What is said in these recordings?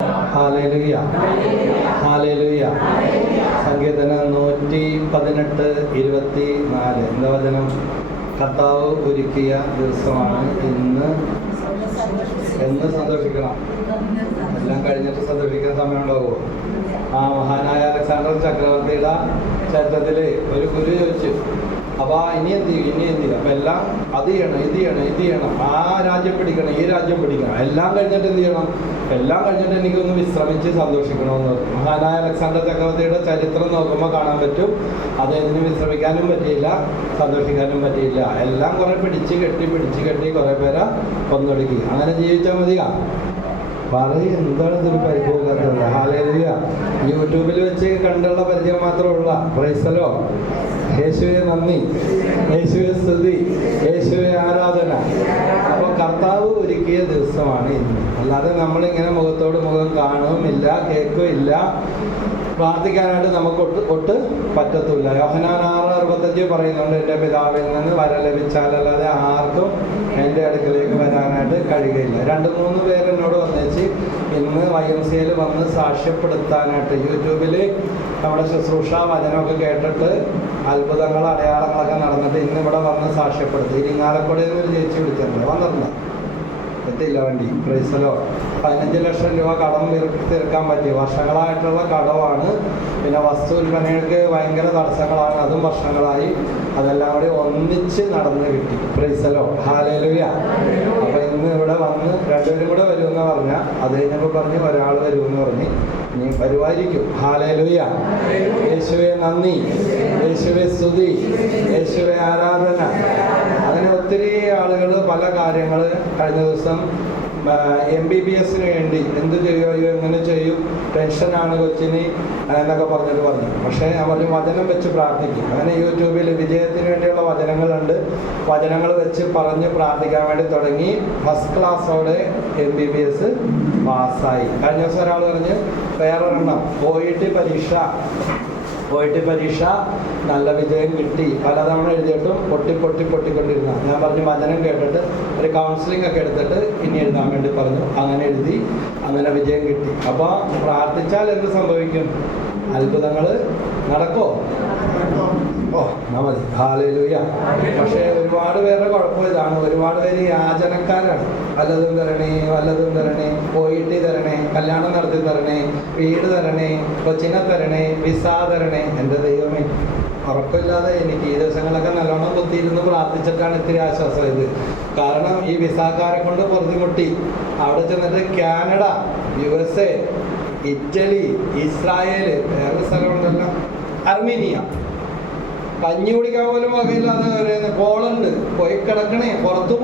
Hallelujah, hallelujah. സങ്കീർത്തനം 118:24. എന്താ വചനം? കർത്താവ് ഒരുക്കിയ ദിവസമാണ് ഇന്ന് എന്ന് സന്തോഷിക്കണം. എല്ലാം കഴിഞ്ഞിട്ട് സന്തോഷിക്കാൻ സമയം ഉണ്ടാവുമോ? ആ മഹാനായ അലക്സാണ്ടർ ചക്രവർത്തിയുടെ ചരിത്രത്തിൽ ഒരു ഗുരു ചോദിച്ചു, അപ്പോൾ ഇനി എന്ത് ചെയ്യും? അപ്പം എല്ലാം അത് ചെയ്യണം, ഇത് ചെയ്യണം, ആ രാജ്യം പിടിക്കണം, ഈ രാജ്യം പിടിക്കണം, എല്ലാം കഴിഞ്ഞിട്ട് എന്ത് ചെയ്യണം? എല്ലാം കഴിഞ്ഞിട്ട് എനിക്കൊന്ന് വിശ്രമിച്ച് സന്തോഷിക്കണമെന്ന് പറഞ്ഞു. മഹാനായ അലക്സാണ്ടർ ചക്രവർത്തിയുടെ ചരിത്രം നോക്കുമ്പോൾ കാണാൻ പറ്റും, അദ്ദേഹത്തിന് വിശ്രമിക്കാനും പറ്റിയില്ല, സന്തോഷിക്കാനും പറ്റിയില്ല. എല്ലാം കുറെ പിടിച്ച് കെട്ടി കുറെ പേരെ കൊന്നൊടുക്കി. അങ്ങനെ ജീവിച്ചാൽ മതിയാ? പറയും, എന്താണ് ഇതൊരു പരിചയമില്ലാത്തത്? ഹല്ലേലൂയ. യൂട്യൂബിൽ വെച്ച് കണ്ടുള്ള പരിചയം മാത്രമുള്ള. Price the Lord. യേശുവെ നന്ദി, യേശുവെ സ്തുതി, യേശുവെ ആരാധന. അപ്പോൾ കർത്താവ് ഒരുക്കിയ ദിവസമാണ് ഇന്ന്. അല്ലാതെ നമ്മളിങ്ങനെ മുഖത്തോട് മുഖം കാണുമില്ല, കേൾക്കുമില്ല, പ്രാർത്ഥിക്കാനായിട്ട് നമുക്ക് ഒട്ട് പറ്റത്തില്ല. യോഹന്നാൻ 6:65 പറയുന്നുണ്ട്, എൻ്റെ പിതാവിൽ നിന്ന് വര ലഭിച്ചാലല്ലാതെ ആർക്കും എൻ്റെ അടുക്കലേക്ക് വരാനായിട്ട് കഴിയുകയില്ല. 2-3 പേര് എന്നോട് വന്നേച്ച് ഇന്ന് YMCA വന്ന് സാക്ഷ്യപ്പെടുത്താനായിട്ട് യൂട്യൂബിൽ നമ്മുടെ ശുശ്രൂഷ വചനമൊക്കെ കേട്ടിട്ട് അത്ഭുതങ്ങൾ അടയാളങ്ങളൊക്കെ നടന്നിട്ട് ഇന്ന് ഇവിടെ വന്ന് സാക്ഷ്യപ്പെടുത്തി. ഇരിങ്ങാലക്കുടയിൽ നിന്ന് ഒരു ചേച്ചി വിളിച്ചിട്ടുണ്ട്, വന്നിട്ടുണ്ട്, എത്തിയില്ല വണ്ടി. Price the Lord. 15 ലക്ഷം രൂപ കടം തീർക്കാൻ പറ്റി. വർഷങ്ങളായിട്ടുള്ള കടമാണ്. പിന്നെ വസ്തു വിൽപ്പനകൾക്ക് ഭയങ്കര തടസ്സങ്ങളാണ്, അതും വർഷങ്ങളായി. അതെല്ലാം കൂടി ഒന്നിച്ച് നടന്ന് കിട്ടി. Price the Lord. ഹല്ലേലൂയ. അപ്പോൾ ഇന്ന് ഇവിടെ വന്ന് 2 പേരും കൂടെ വരുമെന്ന് പറഞ്ഞാൽ അത് കഴിഞ്ഞപ്പോൾ പറഞ്ഞ് ഒരാൾ വരുമെന്ന് പറഞ്ഞ് ഇനി വരുമായിരിക്കും. ഹല്ലേലൂയ. യേശുവെ നന്ദി, യേശുവെ സ്തുതി, യേശുവെ ആരാധന. അങ്ങനെ ഒത്തിരി ആളുകൾ പല കാര്യങ്ങൾ കഴിഞ്ഞ ദിവസം MBBS വേണ്ടി എന്ത് ചെയ്യുമോ, എങ്ങനെ ചെയ്യും, ടെൻഷനാണ് കൊച്ചിന് എന്നൊക്കെ പറഞ്ഞു. പക്ഷേ അവർ വചനം വെച്ച് പ്രാർത്ഥിക്കും. അങ്ങനെ യൂട്യൂബിൽ വിജയത്തിന് വേണ്ടിയുള്ള വചനങ്ങളുണ്ട്. വചനങ്ങൾ വെച്ച് പറഞ്ഞ് പ്രാർത്ഥിക്കാൻ വേണ്ടി തുടങ്ങി. ഫസ്റ്റ് ക്ലാസ്സോടെ MBBS പാസ്സായി. കഴിഞ്ഞ ദിവസം ഒരാൾ പറഞ്ഞ് വേറൊരെണ്ണം പോയിട്ട് പരീക്ഷ നല്ല വിജയം കിട്ടി. പലതവണ എഴുതിയിട്ടും പൊട്ടിക്കൊണ്ടിരുന്ന. ഞാൻ പറഞ്ഞു വചനം കേട്ടിട്ട് ഒരു കൗൺസിലിംഗ് ഒക്കെ എടുത്തിട്ട് ഇനി എഴുതാൻ വേണ്ടി പറഞ്ഞു. അങ്ങനെ എഴുതി, അങ്ങനെ വിജയം കിട്ടി. അപ്പോൾ പ്രാർത്ഥിച്ചാൽ എന്ത് സംഭവിക്കും? അത്ഭുതങ്ങൾ നടക്കോ? മതി. ഹല്ലേലൂയ. പക്ഷേ ഒരുപാട് പേരുടെ കുഴപ്പം ഇതാണ്, ഒരുപാട് പേര് യാചനക്കാരാണ്. വല്ലതും തരണേ, പോയിട്ട് തരണേ, കല്യാണം നടത്തി തരണേ, വീട് തരണേ, കൊച്ചിനെ തരണേ, വിസ തരണേ. എൻ്റെ ദൈവമേ, ഉറക്കമില്ലാതെ എനിക്ക് ഈ ദിവസങ്ങളൊക്കെ നല്ലോണം കുത്തിയിരുന്ന് പ്രാർത്ഥിച്ചിട്ടാണ് ഇത്തിരി ആശ്വാസമായത്. കാരണം ഈ വിസാക്കാരെ കൊണ്ട് പൊറുതിമുട്ടി അവിടെ ചെന്നിട്ട് കാനഡ, USA, ഇറ്റലി, ഇസ്രായേൽ, വേറെ സ്ഥലമുണ്ടല്ലോ, അർമീനിയ, കഞ്ഞി കുടിക്കാൻ പോലും വകയില്ലാതെ പറയുന്നത്, പോളണ്ട് പോയി കിടക്കണേ. പുറത്തു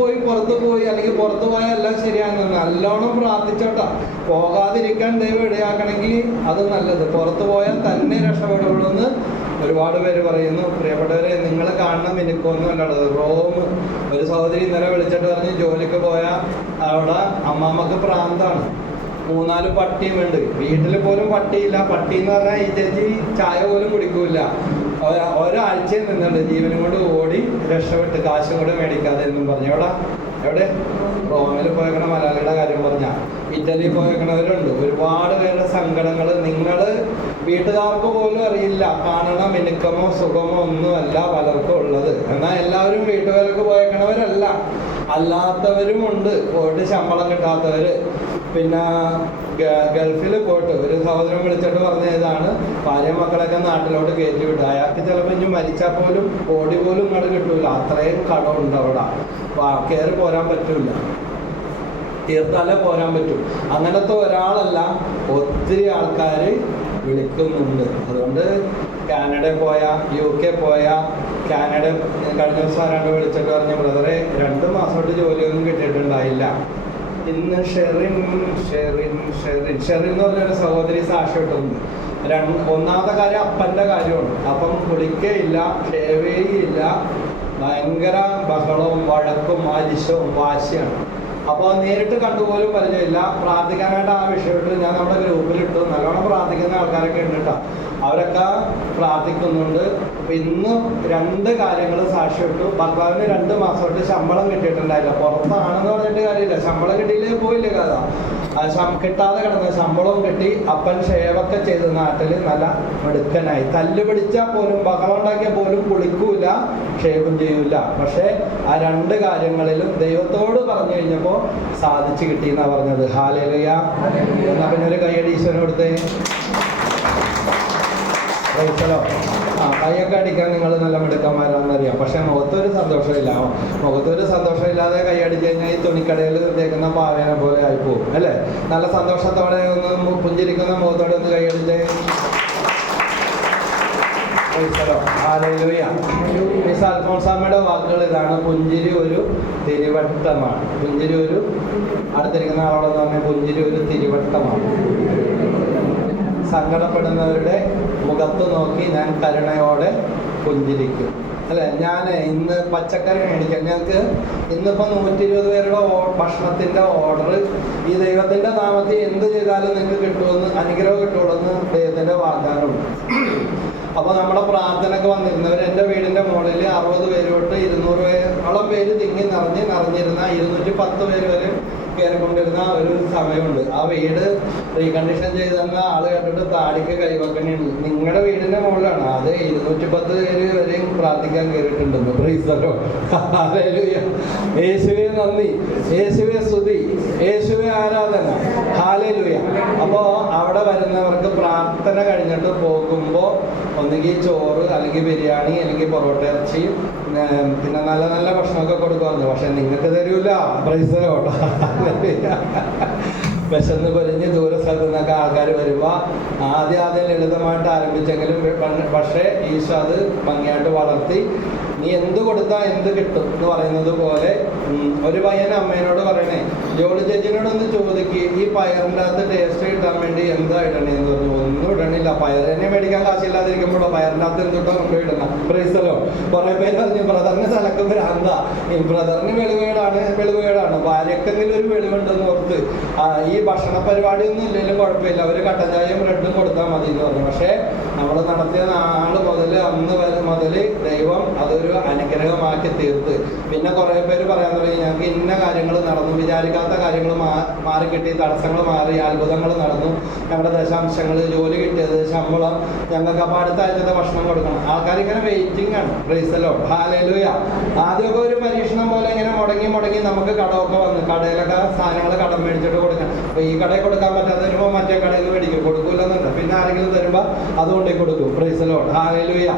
പോയി അല്ലെങ്കിൽ പുറത്തു പോയാൽ എല്ലാം ശരിയാണ്. നല്ലോണം പ്രാർത്ഥിച്ചോട്ടാ. പോകാതിരിക്കാൻ ദൈവം ഇടയാക്കണമെങ്കിൽ അത് നല്ലത്. പുറത്തു പോയാൽ തന്നെ രക്ഷപ്പെടുള്ളൂ എന്ന് ഒരുപാട് പേര് പറയുന്നു. പ്രിയപ്പെട്ടവരെ, നിങ്ങൾ കാണണം, എനിക്കൊന്നും അല്ലത്. റോം ഒരു സഹോദരി ഇന്നലെ വിളിച്ചിട്ട് പറഞ്ഞ് ജോലിക്ക് പോയാൽ അവിടെ അമ്മാമ്മക്ക് പ്രാന്താണ്. 3-4 പട്ടിയും ഉണ്ട്. വീട്ടിൽ പോലും പട്ടിയില്ല. പട്ടി എന്ന് പറഞ്ഞാൽ ഈ ചേച്ചി ചായ പോലും കുടിക്കൂല. ഒരാഴ്ചയിൽ നിന്നുണ്ട് ജീവനും കൊണ്ട് ഓടി രക്ഷപ്പെട്ട്, കാശും കൂടെ മേടിക്കാതെ എന്നും പറഞ്ഞു. എവിടെ റോമിൽ പോയേക്കണ മലയാളിയുടെ കാര്യം പറഞ്ഞാൽ ഇറ്റലി പോയേക്കണവരുണ്ട്. ഒരുപാട് പേരുടെ സങ്കടങ്ങൾ നിങ്ങൾ വീട്ടുകാർക്ക് പോലും അറിയില്ല. കാണണം, മിനുക്കമോ സുഖമോ ഒന്നുമല്ല പലർക്കും ഉള്ളത്. എന്നാൽ എല്ലാവരും വീട്ടുകാർക്ക് പോയേക്കണവരല്ല, അല്ലാത്തവരുമുണ്ട്. പോയിട്ട് ശമ്പളം കിട്ടാത്തവർ. പിന്നെ ഗൾഫിൽ പോയിട്ട് ഒരു സഹോദരൻ വിളിച്ചിട്ട് പറഞ്ഞ ഇതാണ്, ഭാര്യ മക്കളൊക്കെ നാട്ടിലോട്ട് കയറ്റി വിട്ടു. അയാൾക്ക് ചിലപ്പോൾ ഇനി മരിച്ചാൽ പോലും ഓടി പോലും ഇങ്ങോട്ട് കിട്ടൂല. അത്രയും കടമുണ്ട് അവിടെ. കയറി പോരാൻ പറ്റൂല, തീർത്താലേ പോരാൻ പറ്റും. അങ്ങനത്തെ ഒരാളല്ല, ഒത്തിരി ആൾക്കാർ വിളിക്കുന്നുണ്ട്. അതുകൊണ്ട് കാനഡയിൽ പോയാൽ, UK പോയാൽ, കാനഡ കഴിഞ്ഞ ദിവസം ആരാണ്ട് വിളിച്ചിട്ട് പറഞ്ഞു, ബ്രദറെ 2 മാസമായിട്ട് ജോലിയൊന്നും കിട്ടിയിട്ടുണ്ടായില്ല. ഇന്ന് ഷെറിൻ എന്ന് പറഞ്ഞൊരു സഹോദരി സാക്ഷ്യം ഇട്ടുണ്ട്. ഒന്നാമത്തെ കാര്യം അപ്പൻ്റെ കാര്യമാണ്. അപ്പം കുളിക്കുകയില്ല, ഷേവേയില്ല, ഭയങ്കര ബഹളവും വഴക്കും അരിശവും വാശിയാണ്. അപ്പോൾ നേരിട്ട് കണ്ടുപോലും പരിചയമില്ല. പ്രാർത്ഥിക്കാനായിട്ട് ആ വിഷയമായിട്ട് ഞാൻ നമ്മുടെ ഗ്രൂപ്പിലിട്ടു. നല്ലോണം പ്രാർത്ഥിക്കുന്ന ആൾക്കാരൊക്കെ ഉണ്ട് കേട്ടോ. അവരൊക്കെ പ്രാർത്ഥിക്കുന്നുണ്ട്. അപ്പം ഇന്ന് 2 കാര്യങ്ങൾ സാക്ഷ്യപ്പെട്ടു. ഭർത്താവിന് 2 മാസമായിട്ട് ശമ്പളം കിട്ടിയിട്ടുണ്ടായില്ല. പുറത്താണെന്ന് പറഞ്ഞിട്ട് കാര്യമില്ല, ശമ്പളം കിട്ടിയില്ലേ പോയില്ലേ കഥ. കിട്ടാതെ കിടന്ന ശമ്പളവും കിട്ടി. അപ്പൻ ഷേവൊക്കെ ചെയ്ത് നാട്ടിൽ നല്ല മിടുക്കനായി. തല്ല് പിടിച്ചാൽ പോലും ബഹളം ഉണ്ടാക്കിയാൽ പോലും കുളിക്കൂല, ഷേവും ചെയ്യൂല. പക്ഷേ ആ 2 കാര്യങ്ങളിലും ദൈവത്തോട് പറഞ്ഞു കഴിഞ്ഞപ്പോൾ സാധിച്ചു കിട്ടി എന്നാ പറഞ്ഞത്. ഹല്ലേലൂയ. എന്നാ പിന്നെ ഒരു കൈയടി ഈശ്വരൻ കൊടുത്തേ. കൈയൊക്കെ അടിക്കാൻ നിങ്ങൾ നല്ല മിടുക്കന്മാരാണെന്നറിയാം. പക്ഷെ മുഖത്തൊരു സന്തോഷമില്ല. മുഖത്തൊരു സന്തോഷമില്ലാതെ കൈ അടിച്ചു കഴിഞ്ഞാൽ ഈ തുണിക്കടയിൽ തേക്കുന്ന പാവേനെ പോലെ ആയിപ്പോവും അല്ലേ. നല്ല സന്തോഷത്തോടെ ഒന്ന് പുഞ്ചിരിക്കുന്ന മുഖത്തോടെ ഒന്ന് കൈ അടിച്ചേ. മിസ് അൽഫോൺസാമ്മയുടെ വാക്കുകൾ ഇതാണ്: പുഞ്ചിരി ഒരു തിരുവട്ടമാണ്. പുഞ്ചിരി ഒരു, അടുത്തിരിക്കുന്ന ആളോടെന്ന് പറഞ്ഞാൽ പുഞ്ചിരി ഒരു തിരുവട്ടമാണ്. സങ്കടപ്പെടുന്നവരുടെ മുഖത്ത് നോക്കി ഞാൻ കരുണയോടെ പുഞ്ചിരിക്കും അല്ലേ. ഞാൻ ഇന്ന് പച്ചക്കറി മേടിക്കാം. ഞങ്ങൾക്ക് ഇന്നിപ്പോൾ 120 പേരുടെ ഭക്ഷണത്തിൻ്റെ ഓർഡർ. ഈ ദൈവത്തിൻ്റെ നാമത്തിൽ എന്ത് ചെയ്താലും നിങ്ങൾക്ക് കിട്ടുമെന്ന്, അനുഗ്രഹം കിട്ടുമെന്ന് ദൈവത്തിൻ്റെ വാഗ്ദാനമുണ്ട്. അപ്പോൾ നമ്മുടെ പ്രാർത്ഥനയ്ക്ക് വന്നിരുന്നവർ, എൻ്റെ വീടിൻ്റെ മുകളിൽ 60 പേര് തൊട്ട് 200 പേരോളം പേര് നിറഞ്ഞിരുന്ന 210 പേര് വരെ കയറിക്കൊണ്ടിരുന്ന ഒരു സമയമുണ്ട്. ആ വീട് റീകണ്ടീഷൻ ചെയ്ത് തന്ന ആള് കേട്ടിട്ട് താടിക്ക് കൈവക്കണുണ്ട്. നിങ്ങളുടെ വീടിന്റെ മുകളിലാണ്. അത് 210 പേര് വരെയും പ്രാർത്ഥിക്കാൻ കയറിയിട്ടുണ്ടെന്ന്. യേശുവേ നന്ദി, യേശുവേ സ്തുതി, യേശുവേ ആരാധന. ഹല്ലേലൂയ. അപ്പോൾ അവിടെ വരുന്നവർക്ക് പ്രാർത്ഥന കഴിഞ്ഞിട്ട് പോകുമ്പോൾ ഒന്നുകിൽ ചോറ്, അല്ലെങ്കിൽ ബിരിയാണി, അല്ലെങ്കിൽ പൊറോട്ട ഇറച്ചി, പിന്നെ നല്ല നല്ല ഭക്ഷണമൊക്കെ കൊടുക്കുമായിരുന്നു. പക്ഷെ നിങ്ങൾക്ക് തരൂല. Praise lord. വിശന്ന് പൊരിഞ്ഞ് ദൂര സ്ഥലത്തു നിന്നൊക്കെ ആൾക്കാർ വരുമ്പോൾ ആദ്യം ലളിതമായിട്ട് ആരംഭിച്ചെങ്കിലും പക്ഷേ ഈശോ അത് ഭംഗിയായിട്ട് വളർത്തി. നീ എന്ത് കൊടുത്താൽ എന്ത് കിട്ടും എന്ന് പറയുന്നത് പോലെ ഒരു പയ്യൻ അമ്മേനോട് പറയണേ, ജോളി ചേച്ചിനോടൊന്ന് ചോദിക്കുക, ഈ പയറിൻ്റെ അകത്ത് ടേസ്റ്റ് കിട്ടാൻ വേണ്ടി എന്താ ഇടണേന്ന് പറഞ്ഞു. ഒന്നും ഇടണില്ല. പയർ തന്നെ മേടിക്കാൻ കാശില്ലാതിരിക്കുമ്പോഴോ പയറിൻ്റെ അകത്ത് എന്തുട്ടോ കൊണ്ടു ഇടണം. പ്രൈസലോ. കുറെ പേര് പറഞ്ഞു ബ്രദറിന് തലക്കും ഭ്രാന്താ, ഈ ബ്രദറിന് വെളിവുകേടാണ്, ഭാര്യക്കെങ്കിലും ഒരു വെളിവുണ്ടെന്ന് ഓർത്ത് ഈ ഭക്ഷണ പരിപാടിയൊന്നും ഇല്ലെങ്കിലും കുഴപ്പമില്ല, അവർ കട്ടൻ ചായയും ബ്രെഡും കൊടുത്താൽ മതി എന്ന് പറഞ്ഞു. പക്ഷേ നമ്മൾ നടത്തിയ നാള് മുതൽ അന്ന് മുതൽ ദൈവം അതൊരു അനുഗ്രഹമാക്കി തീർത്ത്. പിന്നെ കുറേ പേര് പറയാൻ തുടങ്ങി, ഞങ്ങൾക്ക് ഇന്ന കാര്യങ്ങൾ നടന്നു, വിചാരിക്കാത്ത കാര്യങ്ങൾ മാറിക്കിട്ടി, തടസ്സങ്ങൾ മാറി, അത്ഭുതങ്ങൾ നടന്നു, ഞങ്ങളുടെ ദശാംശങ്ങൾ, ജോലി കിട്ടിയത്, ശമ്പളം, ഞങ്ങൾക്ക് അപ്പോൾ അടുത്ത ആഴ്ചത്തെ ഭക്ഷണം കൊടുക്കണം. ആൾക്കാരിങ്ങനെ വെയിറ്റിംഗ് ആണ്. Price the Lord. ഹല്ലേലൂയ. ആദ്യമൊക്കെ ഒരു പരീക്ഷണം പോലെ ഇങ്ങനെ മുടങ്ങി നമുക്ക് കടമൊക്കെ വന്നു. കടയിലൊക്കെ സാധനങ്ങൾ കടം മേടിച്ചിട്ട് കൊടുക്കണം. അപ്പോൾ ഈ കടയിൽ കൊടുക്കാൻ പറ്റാതെ വരുമ്പോൾ മറ്റേ കടയിൽ നിന്ന് മേടിക്കും. കൊടുക്കൂലെന്നുണ്ട്. പിന്നെ ആരെങ്കിലും തരുമ്പോൾ അതുകൊണ്ടേ കൊടുക്കും. Price the Lord. ഹല്ലേലൂയ.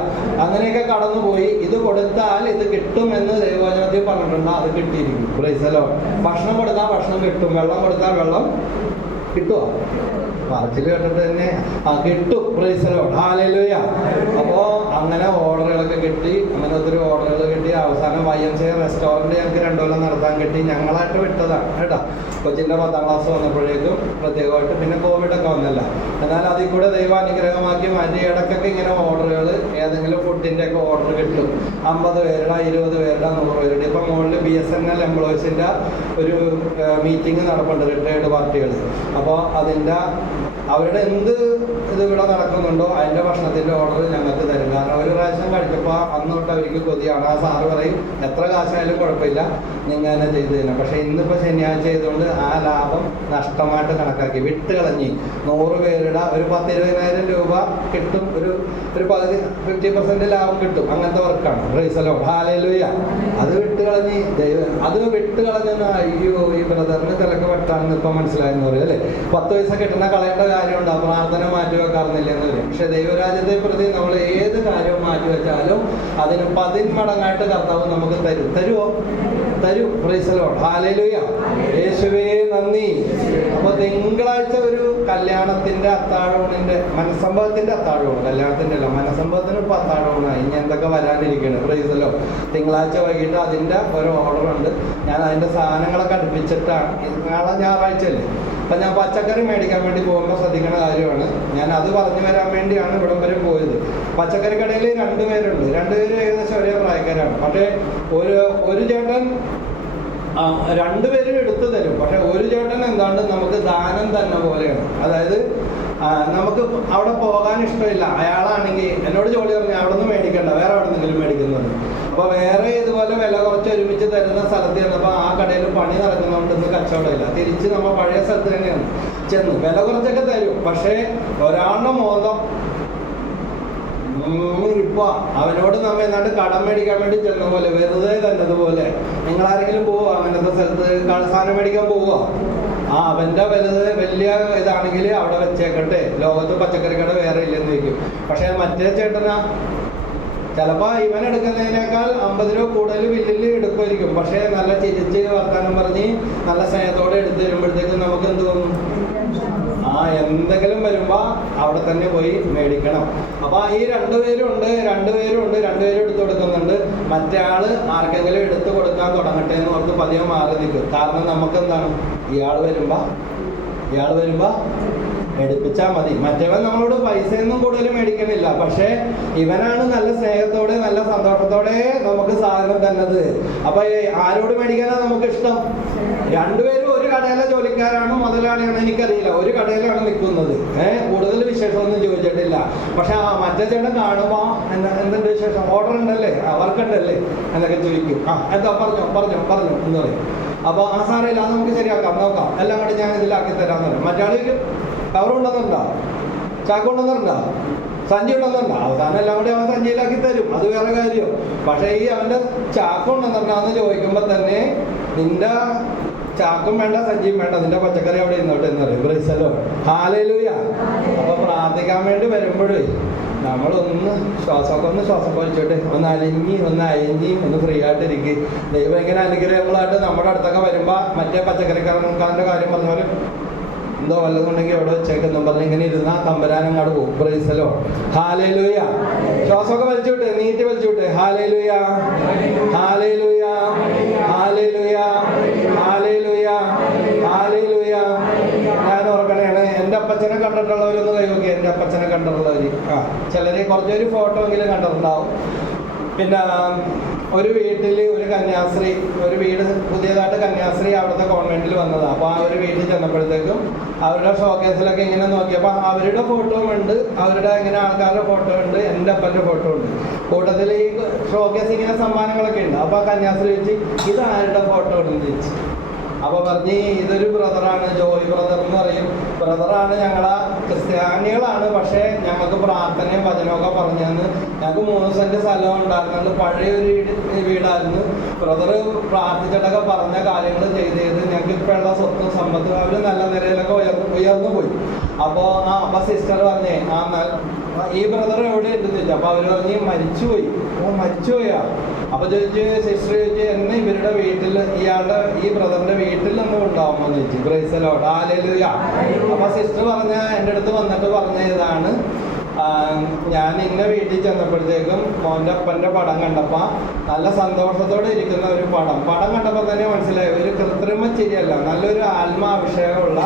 അങ്ങനെയൊക്കെ കടന്നുപോയി. ഇത് കൊടുത്താൽ ഇത് കിട്ടുമെന്ന് ദൈവവചനത്തിൽ പറഞ്ഞിട്ടുണ്ട്. അത് കിട്ടിയിരിക്കും. Price the Lord. ഭക്ഷണം കൊടുത്താൽ ഭക്ഷണം കിട്ടും, വെള്ളം കൊടുത്താൽ വെള്ളം കിട്ടുമോ? പറച്ചിൽ കേട്ടിട്ട് തന്നെ കിട്ടും. Price the Lord. ഹല്ലേലൂയ. അപ്പോൾ അങ്ങനെ ഓർഡറുകളൊക്കെ കിട്ടി. അങ്ങനെ ഒത്തിരി ഓർഡറുകൾ കിട്ടി. അവസാനം YMCA റെസ്റ്റോറൻറ്റ് ഞങ്ങൾക്ക് 2 കൊല്ലം നടത്താൻ കിട്ടി. ഞങ്ങളായിട്ട് വിട്ടതാണ് കേട്ടോ. കൊച്ചിൻ്റെ 10ാം ക്ലാസ് വന്നപ്പോഴേക്കും പ്രത്യേകമായിട്ട്. പിന്നെ കോവിഡൊക്കെ വന്നല്ല. എന്നാൽ അതിൽ കൂടെ ദൈവാനുഗ്രഹമാക്കി മാറ്റി. ഇടയ്ക്കൊക്കെ ഇങ്ങനെ ഓർഡറുകൾ, ഏതെങ്കിലും ഫുഡിൻ്റെ ഒക്കെ ഓർഡർ കിട്ടും. 50 പേരുടെ, 20 പേരുടെ, 100 പേരുടെ. ഇപ്പം മുകളിൽ BSNL എംപ്ലോയീസിൻ്റെ ഒരു മീറ്റിംഗ് നടപ്പുണ്ട്, റിട്ടയേർഡ് പാർട്ടികൾ. അപ്പോൾ അതിൻ്റെ അവരുടെ എന്ത് ഇത് ഇവിടെ നടക്കുന്നുണ്ടോ അതിൻ്റെ ഭക്ഷണത്തിൻ്റെ ഓർഡർ ഞങ്ങൾക്ക് തരും. കാരണം ഒരു പ്രാവശ്യം കഴിച്ചപ്പോൾ അന്ന് തൊട്ട് അവർക്ക് കൊതിയാണ്. ആ സാറ് പറയും എത്ര കാശായാലും കുഴപ്പമില്ല, നിങ്ങൾ തന്നെ ചെയ്തു തരണം. പക്ഷേ ഇന്നിപ്പോൾ ശനിയാഴ്ച ചെയ്തുകൊണ്ട് ആ ലാഭം നഷ്ടമായിട്ട് കണക്കാക്കി വിട്ട് കളഞ്ഞ് 100 പേരുടെ ഒരു 10-20,000 രൂപ കിട്ടും. ഒരു 50% ലാഭം കിട്ടും. അങ്ങനത്തെ വർക്കാണ്. Price the Lord. ഹല്ലേലൂയ. അത് വിട്ട് കളഞ്ഞ് അയ്യോ ഈ ബ്രദറിന് തിലക്ക് വെട്ടാണെന്ന് ഇപ്പം മനസ്സിലായെന്ന് പറയും അല്ലേ. 10 പൈസ കിട്ടുന്ന കളയേണ്ട കാര്യമുണ്ട്. ആ പ്രാർത്ഥന മാറ്റി വെക്കാറുന്നില്ല എന്ന് വരും. പക്ഷെ ദൈവരാജ്യത്തെ പ്രതി നമ്മൾ ഏത് കാര്യവും മാറ്റി വെച്ചാലും അതിന് 10 മടങ്ങായിട്ട് കർത്താവ് നമുക്ക് തരുമോ? തരും. Price the Lord. ഹല്ലേലൂയ. യേശുവേ നന്ദി. അപ്പോൾ തിങ്കളാഴ്ച ഒരു കല്യാണത്തിൻ്റെ അത്താഴൂണിൻ്റെ, മനസ്സംഭവത്തിൻ്റെ അത്താഴൂണ്, കല്യാണത്തിൻ്റെ അല്ല, മനസ്സംഭവത്തിന് ഇപ്പോൾ അത്താഴൂണായി. ഇനി എന്തൊക്കെ വരാനിരിക്കുകയാണ്. Price the Lord. തിങ്കളാഴ്ച വൈകിട്ട് അതിൻ്റെ ഒരു ഓർഡറുണ്ട്. ഞാൻ അതിൻ്റെ സാധനങ്ങളൊക്കെ അടുപ്പിച്ചിട്ടാണ്. നാളെ ഞായറാഴ്ചയല്ലേ. അപ്പം ഞാൻ പച്ചക്കറി മേടിക്കാൻ വേണ്ടി പോകുമ്പോൾ ശ്രദ്ധിക്കുന്ന കാര്യമാണ്. ഞാൻ അത് പറഞ്ഞു വരാൻ വേണ്ടിയാണ് ഇവിടം വരെ പോയത്. പച്ചക്കറി കടയിൽ 2 പേരുണ്ട്. 2 പേര് ഏകദേശം ഒരേ പ്രായക്കാരാണ്. പക്ഷേ ഒരു ചേട്ടൻ രണ്ടുപേരും എടുത്തു തരും. പക്ഷെ ഒരു ചേട്ടൻ എന്താണ്ട് നമുക്ക് ദാനം തന്നെ പോലെയാണ്. അതായത് നമുക്ക് അവിടെ പോകാൻ ഇഷ്ടമില്ല. അയാളാണെങ്കിൽ എന്നോട് ജോലി പറഞ്ഞു അവിടെ നിന്ന് മേടിക്കണ്ട, വേറെ അവിടെ നിന്നെങ്കിലും മേടിക്കുന്നുണ്ട്. അപ്പോൾ വേറെ ഇതുപോലെ വില കുറച്ച് ഒരുമിച്ച് തരുന്ന സ്ഥലത്ത് ചെന്നപ്പോൾ ആ കടയിൽ പണി നടക്കുന്നതുകൊണ്ട് ഇന്ന് കച്ചവടമില്ല. തിരിച്ച് നമ്മൾ പഴയ സ്ഥലത്ത് തന്നെയാണ് ചെന്ന് വില കുറച്ചൊക്കെ തരും. പക്ഷേ ഒരാളുടെ മോന്തം ഇപ്പൊ അവനോട് നമ്മ എന്നാണ്ട് കടം മേടിക്കാൻ വേണ്ടി ചെന്ന പോലെ വെറുതെ തന്നതുപോലെ. നിങ്ങളാരെങ്കിലും പോവുക അങ്ങനത്തെ സ്ഥലത്ത് സാധനം മേടിക്കാൻ പോവുക? അവന്റെ വലിയ ഇതാണെങ്കിൽ അവിടെ വെച്ചേക്കട്ടെ, ലോകത്ത് പച്ചക്കറി കട വേറെ ഇല്ലെന്ന് വയ്ക്കും. പക്ഷെ മറ്റേ ചേട്ടനാ ചിലപ്പോ ഇവൻ എടുക്കുന്നതിനേക്കാൾ 50 രൂപ കൂടുതൽ ബില്ലിൽ എടുക്കുമായിരിക്കും. പക്ഷെ നല്ല ചിരിച്ച് വർത്താനം പറഞ്ഞ് നല്ല സ്നേഹത്തോടെ എടുത്ത് തരുമ്പോഴത്തേക്കും നമുക്ക് എന്ത് തോന്നും? എന്തെങ്കിലും വരുമ്പോ അവിടെ തന്നെ പോയി മേടിക്കണം. അപ്പൊ ഈ രണ്ടുപേരും എടുത്തു കൊടുക്കുന്നുണ്ട്. മറ്റേ ആള് ആർക്കെങ്കിലും എടുത്തു കൊടുക്കാൻ തുടങ്ങട്ടെ എന്ന് ഓർത്ത് പതിയെ മാറി നിൽക്കും. കാരണം നമുക്ക് എന്താണ്, ഇയാൾ വരുമ്പോ എടുപ്പിച്ചാൽ മതി. മറ്റവൻ നമ്മളോട് പൈസയൊന്നും കൂടുതൽ മേടിക്കണില്ല. പക്ഷെ ഇവനാണ് നല്ല സ്നേഹത്തോടെ നല്ല സന്തോഷത്തോടെ നമുക്ക് സാധനം തന്നത്. അപ്പൊ ആരോട് മേടിക്കാനാണ് നമുക്ക് ഇഷ്ടം? രണ്ടുപേരും ഒരു കടയിലെ ജോലിക്കാരാണോ മുതലാളിയാണോ എനിക്കറിയില്ല, ഒരു കടയിലാണ് നിൽക്കുന്നത്. കൂടുതൽ വിശേഷമൊന്നും ചോദിച്ചിട്ടില്ല. പക്ഷെ മറ്റേ ചേട്ടൻ കാണുമ്പോ എന്തുണ്ട് വിശേഷം, ഓർഡർ ഉണ്ടല്ലേ, വർക്കുണ്ടല്ലേ എന്നൊക്കെ ചോദിക്കും. എന്താ പറഞ്ഞോ എന്ന് പറയും. അപ്പൊ സാരമില്ല, അത് നമുക്ക് ശരിയാക്കാം, നോക്കാം, എല്ലാം കൂടി ഞാൻ ഇതിലാക്കി തരാന്ന് പറയും. മറ്റാളിക്ക് കവർ കൊണ്ടുവന്നിട്ടുണ്ടോ, ചാക്ക് കൊണ്ടുവന്നിട്ടുണ്ടോ, സഞ്ചി കൊണ്ടുവന്നിട്ടുണ്ടോ? അവസാനം എല്ലാം കൂടി അവൻ സഞ്ചിയിലാക്കി തരും, അത് വേറെ കാര്യം. പക്ഷെ ഈ അവന്റെ ചാക്ക് കൊണ്ടുവന്നിട്ടുണ്ടാന്ന് ചോദിക്കുമ്പോ തന്നെ നിന്റെ ചാക്കും വേണ്ട സഞ്ചിയും വേണ്ട, നിന്റെ പച്ചക്കറി അവിടെ ഇരുന്നോട്ടെ എന്ന് പറയും. പ്രൈസലോ, ഹല്ലേലൂയ. അപ്പൊ പ്രാർത്ഥിക്കാൻ വേണ്ടി വരുമ്പോഴേ നമ്മളൊന്ന് ശ്വാസം വലിച്ചോട്ടെ, ഒന്ന് അലിഞ്ഞി ഒന്ന് ഫ്രീ ആയിട്ടിരിക്കും. ദൈവം ഇങ്ങനെ അനുഗ്രഹങ്ങളായിട്ട് നമ്മുടെ അടുത്തൊക്കെ വരുമ്പോ മറ്റേ പച്ചക്കറിക്കാരൻ്റെ കാര്യം പറഞ്ഞ എന്തോ വല്ലതുണ്ടെങ്കിൽ അവിടെ വെച്ചേക്കെന്നും പറഞ്ഞ് ഇങ്ങനെ ഇരുന്ന തമ്പരാനങ്ങാട് പോകും. പ്രൈസലോ, ഹല്ലേലൂയ. ശ്വാസമൊക്കെ വലിച്ചുവിട്ടെ, നീട്ടി വലിച്ചുവിട്ടെ. Hallelujah, hallelujah, hallelujah, hallelujah, hallelujah. ഞാൻ ഓർക്കണേണ്, എൻ്റെ അപ്പച്ചനെ കണ്ടിട്ടുള്ളവരൊന്ന് കൈവയ്ക്കുക. എൻ്റെ അപ്പച്ചനെ കണ്ടിട്ടുള്ളവര് ചിലര് കുറച്ചൊരു ഫോട്ടോ എങ്കിലും കണ്ടിട്ടുണ്ടാവും. പിന്നെ ഒരു വീട്ടിൽ ഒരു കന്യാസ്ത്രീ, ഒരു വീട് പുതിയതായിട്ട് കന്യാസ്ത്രീ അവിടുത്തെ കോൺവെന്റിൽ വന്നതാണ്. അപ്പോൾ ആ ഒരു വീട്ടിൽ ചെന്നപ്പോഴത്തേക്കും അവരുടെ ഷോക്കേസിലൊക്കെ ഇങ്ങനെ നോക്കിയപ്പോൾ അവരുടെ ഫോട്ടോയും ഉണ്ട്, അവരുടെ ഇങ്ങനെ ആൾക്കാരുടെ ഫോട്ടോ ഉണ്ട്, എൻ്റെ അപ്പൻ്റെ ഫോട്ടോ ഉണ്ട്. കൂട്ടത്തിൽ ഈ ഷോക്കേസ് ഇങ്ങനെ സമ്മാനങ്ങളൊക്കെ ഉണ്ട്. അപ്പോൾ ആ കന്യാസ്ത്രീ വെച്ച് ഇത് ആരുടെ ഫോട്ടോ ഉണ്ടെന്ന് ചോദിച്ചു. അപ്പോൾ പറഞ്ഞ് ഇതൊരു ബ്രദറാണ്, ജോയി ബ്രദർ എന്ന് പറയും. ബ്രദറാണ്, ഞങ്ങളെ ക്രിസ്ത്യാനികളാണ്, പക്ഷേ ഞങ്ങൾക്ക് പ്രാർത്ഥനയും വചനമൊക്കെ പറഞ്ഞു തന്ന്. ഞങ്ങൾക്ക് 3 സെന്റ് സ്ഥലം ഉണ്ടായിരുന്നുണ്ട്, പഴയൊരു വീടായിരുന്നു. ബ്രദർ പ്രാർത്ഥിച്ചിട്ടൊക്കെ പറഞ്ഞ കാര്യങ്ങൾ ചെയ്ത് ഞങ്ങൾക്ക് ഇപ്പോൾ ഉള്ള സ്വത്തും സമ്പത്തും അവർ നല്ല നിലയിലൊക്കെ ഉയർന്നു പോയി. അപ്പോൾ സിസ്റ്റർ പറഞ്ഞേ ഈ ബ്രദർ എവിടെ ഉണ്ടെന്ന് ചോദിച്ചു. അപ്പോൾ അവർ പറഞ്ഞ് മരിച്ചുപോയി. മരിച്ചുപോയാ? അപ്പൊ ചോദിച്ചു, സിസ്റ്റർ ചോദിച്ചു, എന്നെ ഇവരുടെ വീട്ടിൽ ഈ ബ്രദറിന്റെ വീട്ടിൽ നിന്ന് ഉണ്ടാവുമോ എന്ന് ചോദിച്ചു. Price the Lord, hallelujah. അപ്പൊ സിസ്റ്റർ എൻ്റെ അടുത്ത് വന്നിട്ട് പറഞ്ഞ ഇതാണ്, ഞാൻ ഇന്ന വീട്ടിൽ ചെന്നപ്പോഴത്തേക്കും മോൻ്റെ അപ്പൻ്റെ പടം കണ്ടപ്പോൾ നല്ല സന്തോഷത്തോടെ ഇരിക്കുന്ന ഒരു പടം കണ്ടപ്പോൾ തന്നെ മനസ്സിലായി, ഒരു കൃത്രിമ ചിരിയല്ല, നല്ലൊരു ആത്മാഭിഷേകമുള്ള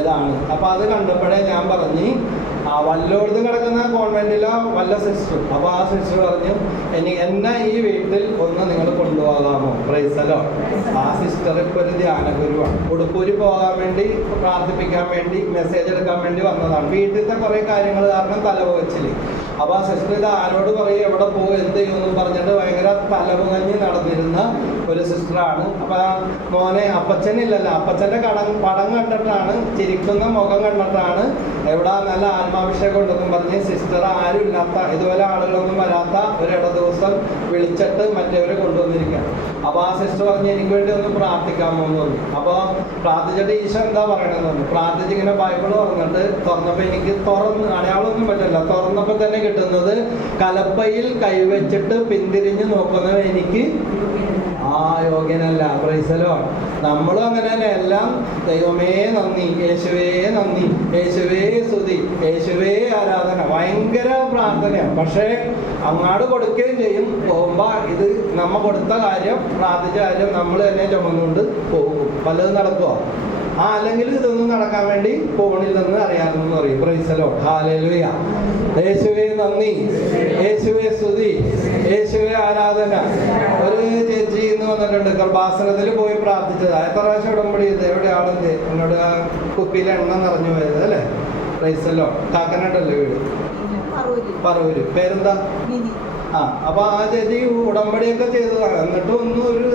ഇതാണ്. അപ്പോൾ അത് കണ്ടപ്പോഴേ ഞാൻ പറഞ്ഞ് വല്ലോടത്തും കിടക്കുന്ന കോൺവെന്റിലോ വല്ല സിസ്റ്റർ. അപ്പോൾ ആ സിസ്റ്റർ പറഞ്ഞു, എന്നെ ഈ വീട്ടിൽ ഒന്ന് നിങ്ങൾ കൊണ്ടുപോകാമോ? Praise the Lord. ആ സിസ്റ്റർ ഇപ്പോൾ ഒരു ധ്യാന ഗുരുവാണ്. ഉടുപ്പൂരി പോകാൻ വേണ്ടി പ്രാർത്ഥിപ്പിക്കാൻ വേണ്ടി മെസ്സേജ് എടുക്കാൻ വേണ്ടി വന്നതാണ്. വീട്ടിലത്തെ കുറേ കാര്യങ്ങൾ കാരണം തലപോച്ചില്. അപ്പോൾ ആ സിസ്റ്റർ ഇത് ആരോട് പറയും, എവിടെ പോകും, എന്ത് ചെയ്യുമെന്നും പറഞ്ഞിട്ട് ഭയങ്കര തലമുകഞ്ഞ് നടന്നിരുന്ന ഒരു സിസ്റ്ററാണ്. അപ്പോൾ മോനെ അപ്പച്ചനില്ലല്ലോ, അപ്പച്ചൻ്റെ പടം കണ്ടിട്ടാണ്, ചിരിക്കുന്ന മുഖം കണ്ടിട്ടാണ് എവിടെ നല്ല ആത്മാഭിഷേകം ഉണ്ടെന്നും പറഞ്ഞ് സിസ്റ്റർ ആരും ഇല്ലാത്ത, ഇതുപോലെ ആളുകളൊന്നും വരാത്ത ഒരിട ദിവസം വിളിച്ചിട്ട് മറ്റവരെ കൊണ്ടുവന്നിരിക്കുകയാണ്. അപ്പോൾ ആ സിസ്റ്റർ പറഞ്ഞ് എനിക്ക് വേണ്ടി ഒന്ന് പ്രാർത്ഥിക്കാമോ എന്ന് പറഞ്ഞു. അപ്പോൾ പ്രാർത്ഥിച്ചിട്ട് ഈശോ എന്താ പറയണമെന്ന് പറഞ്ഞു. പ്രാർത്ഥിച്ച് ഇങ്ങനെ ബൈബിൾ തുറന്നപ്പോൾ എനിക്ക് അടയാളമൊന്നും പറ്റില്ല. തുറന്നപ്പോൾ തന്നെ കിട്ടുന്നത്, കലപ്പയിൽ കൈവച്ചിട്ട് പിന്തിരിഞ്ഞ് നോക്കുന്നത് എനിക്ക് യോഗ്യനല്ല. Praise the Lord. നമ്മളും അങ്ങനെ തന്നെ എല്ലാം ദൈവമേ നന്ദി, യേശുവേ നന്ദി, യേശുവേ സ്തുതി, യേശുവേ ആരാധന, ഭയങ്കര പ്രാർത്ഥനയാണ്. പക്ഷേ അങ്ങാട് കൊടുക്കുകയും ചെയ്യും. പോകുമ്പോൾ ഇത് നമ്മ കൊടുത്ത കാര്യം, പ്രാർത്ഥിച്ച കാര്യം നമ്മൾ തന്നെ ചുമന്നുകൊണ്ട് പോകും. പലതും നടക്കുമോ? അല്ലെങ്കിൽ ഇതൊന്നും നടക്കാൻ വേണ്ടി ഫോണിൽ നിന്ന് അറിയാമെന്ന് പറയും. Price the Lord. ഹല്ലേലൂയ. യേശുവേ നന്ദി, യേശുവേ സ്തുതി, യേശുവേ ആരാധന. ഒരു ചേച്ചി ഇന്ന് വന്നിട്ടുണ്ട്, കൃപാസനത്തിൽ പോയി പ്രാർത്ഥിച്ചത്. എത്ര പ്രാവശ്യം ഉടമ്പടി ചെയ്ത്? എവിടെ ആളെന്ത് എന്നോട് ആ കുപ്പിയിലെ എണ്ണ നിറഞ്ഞു പോയത് അല്ലേ? Price the Lord. കാക്കനാടല്ലേ വീട്? പറവൂര്. പേരെന്താ? അപ്പൊ ആ ചേച്ചി ഉടമ്പടിയൊക്കെ ചെയ്തതാണ്. എന്നിട്ടും ഒന്നും ഒരു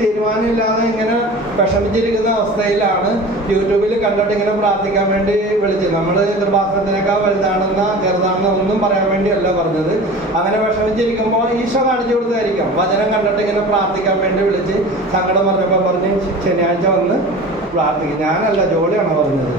തീരുമാനമില്ലാതെ ഇങ്ങനെ വിഷമിച്ചിരിക്കുന്ന അവസ്ഥയിലാണ് യൂട്യൂബിൽ കണ്ടിട്ട് ഇങ്ങനെ പ്രാർത്ഥിക്കാൻ വേണ്ടി വിളിച്ചത്. നമ്മൾ കൃപാസനത്തിനേക്കാൾ വലുതാണെന്ന ചെറുതാണെന്ന ഒന്നും പറയാൻ വേണ്ടിയല്ല പറഞ്ഞത്. അങ്ങനെ വിഷമിച്ചിരിക്കുമ്പോൾ ഈശോ കാണിച്ചു കൊടുത്തായിരിക്കാം. വചനം കണ്ടിട്ട് ഇങ്ങനെ പ്രാർത്ഥിക്കാൻ വേണ്ടി വിളിച്ച് സങ്കടം പറഞ്ഞപ്പോൾ പറഞ്ഞ് ശനിയാഴ്ച വന്ന് പ്രാർത്ഥിക്കും. ഞാനല്ല, ജോലിയാണ് പറഞ്ഞത്.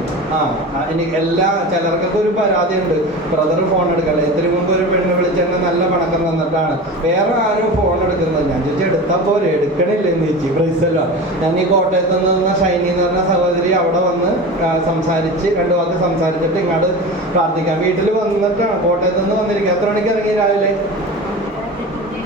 ചിലർക്കൊക്കെ ഒരു പരാതിയുണ്ട്, ബ്രദർ ഫോൺ എടുക്കല്ലേ. ഇതിനു മുമ്പ് ഒരു പെണ്ണ് വിളിച്ചെന്നെ നല്ല പണക്കം തന്നിട്ടാണ് വേറെ ആരും ഫോൺ എടുക്കുന്നത്. ഞാൻ ചോദിച്ചാൽ എടുത്താൽ പോലെ എടുക്കണില്ലെന്ന് ചോദിച്ചു. പ്രൈസല്ലോ. ഞാൻ ഈ കോട്ടയത്ത് നിന്ന് ഷൈനി എന്ന് പറഞ്ഞ സഹോദരി അവിടെ വന്ന് സംസാരിച്ച് 2 വാക്ക് സംസാരിച്ചിട്ട് ഇങ്ങോട്ട് പ്രാർത്ഥിക്കാം. വീട്ടിൽ വന്നിട്ടാണ്, കോട്ടയത്ത് നിന്ന് വന്നിരിക്കുക. എത്ര മണിക്ക് ഇറങ്ങി? രാവിലെ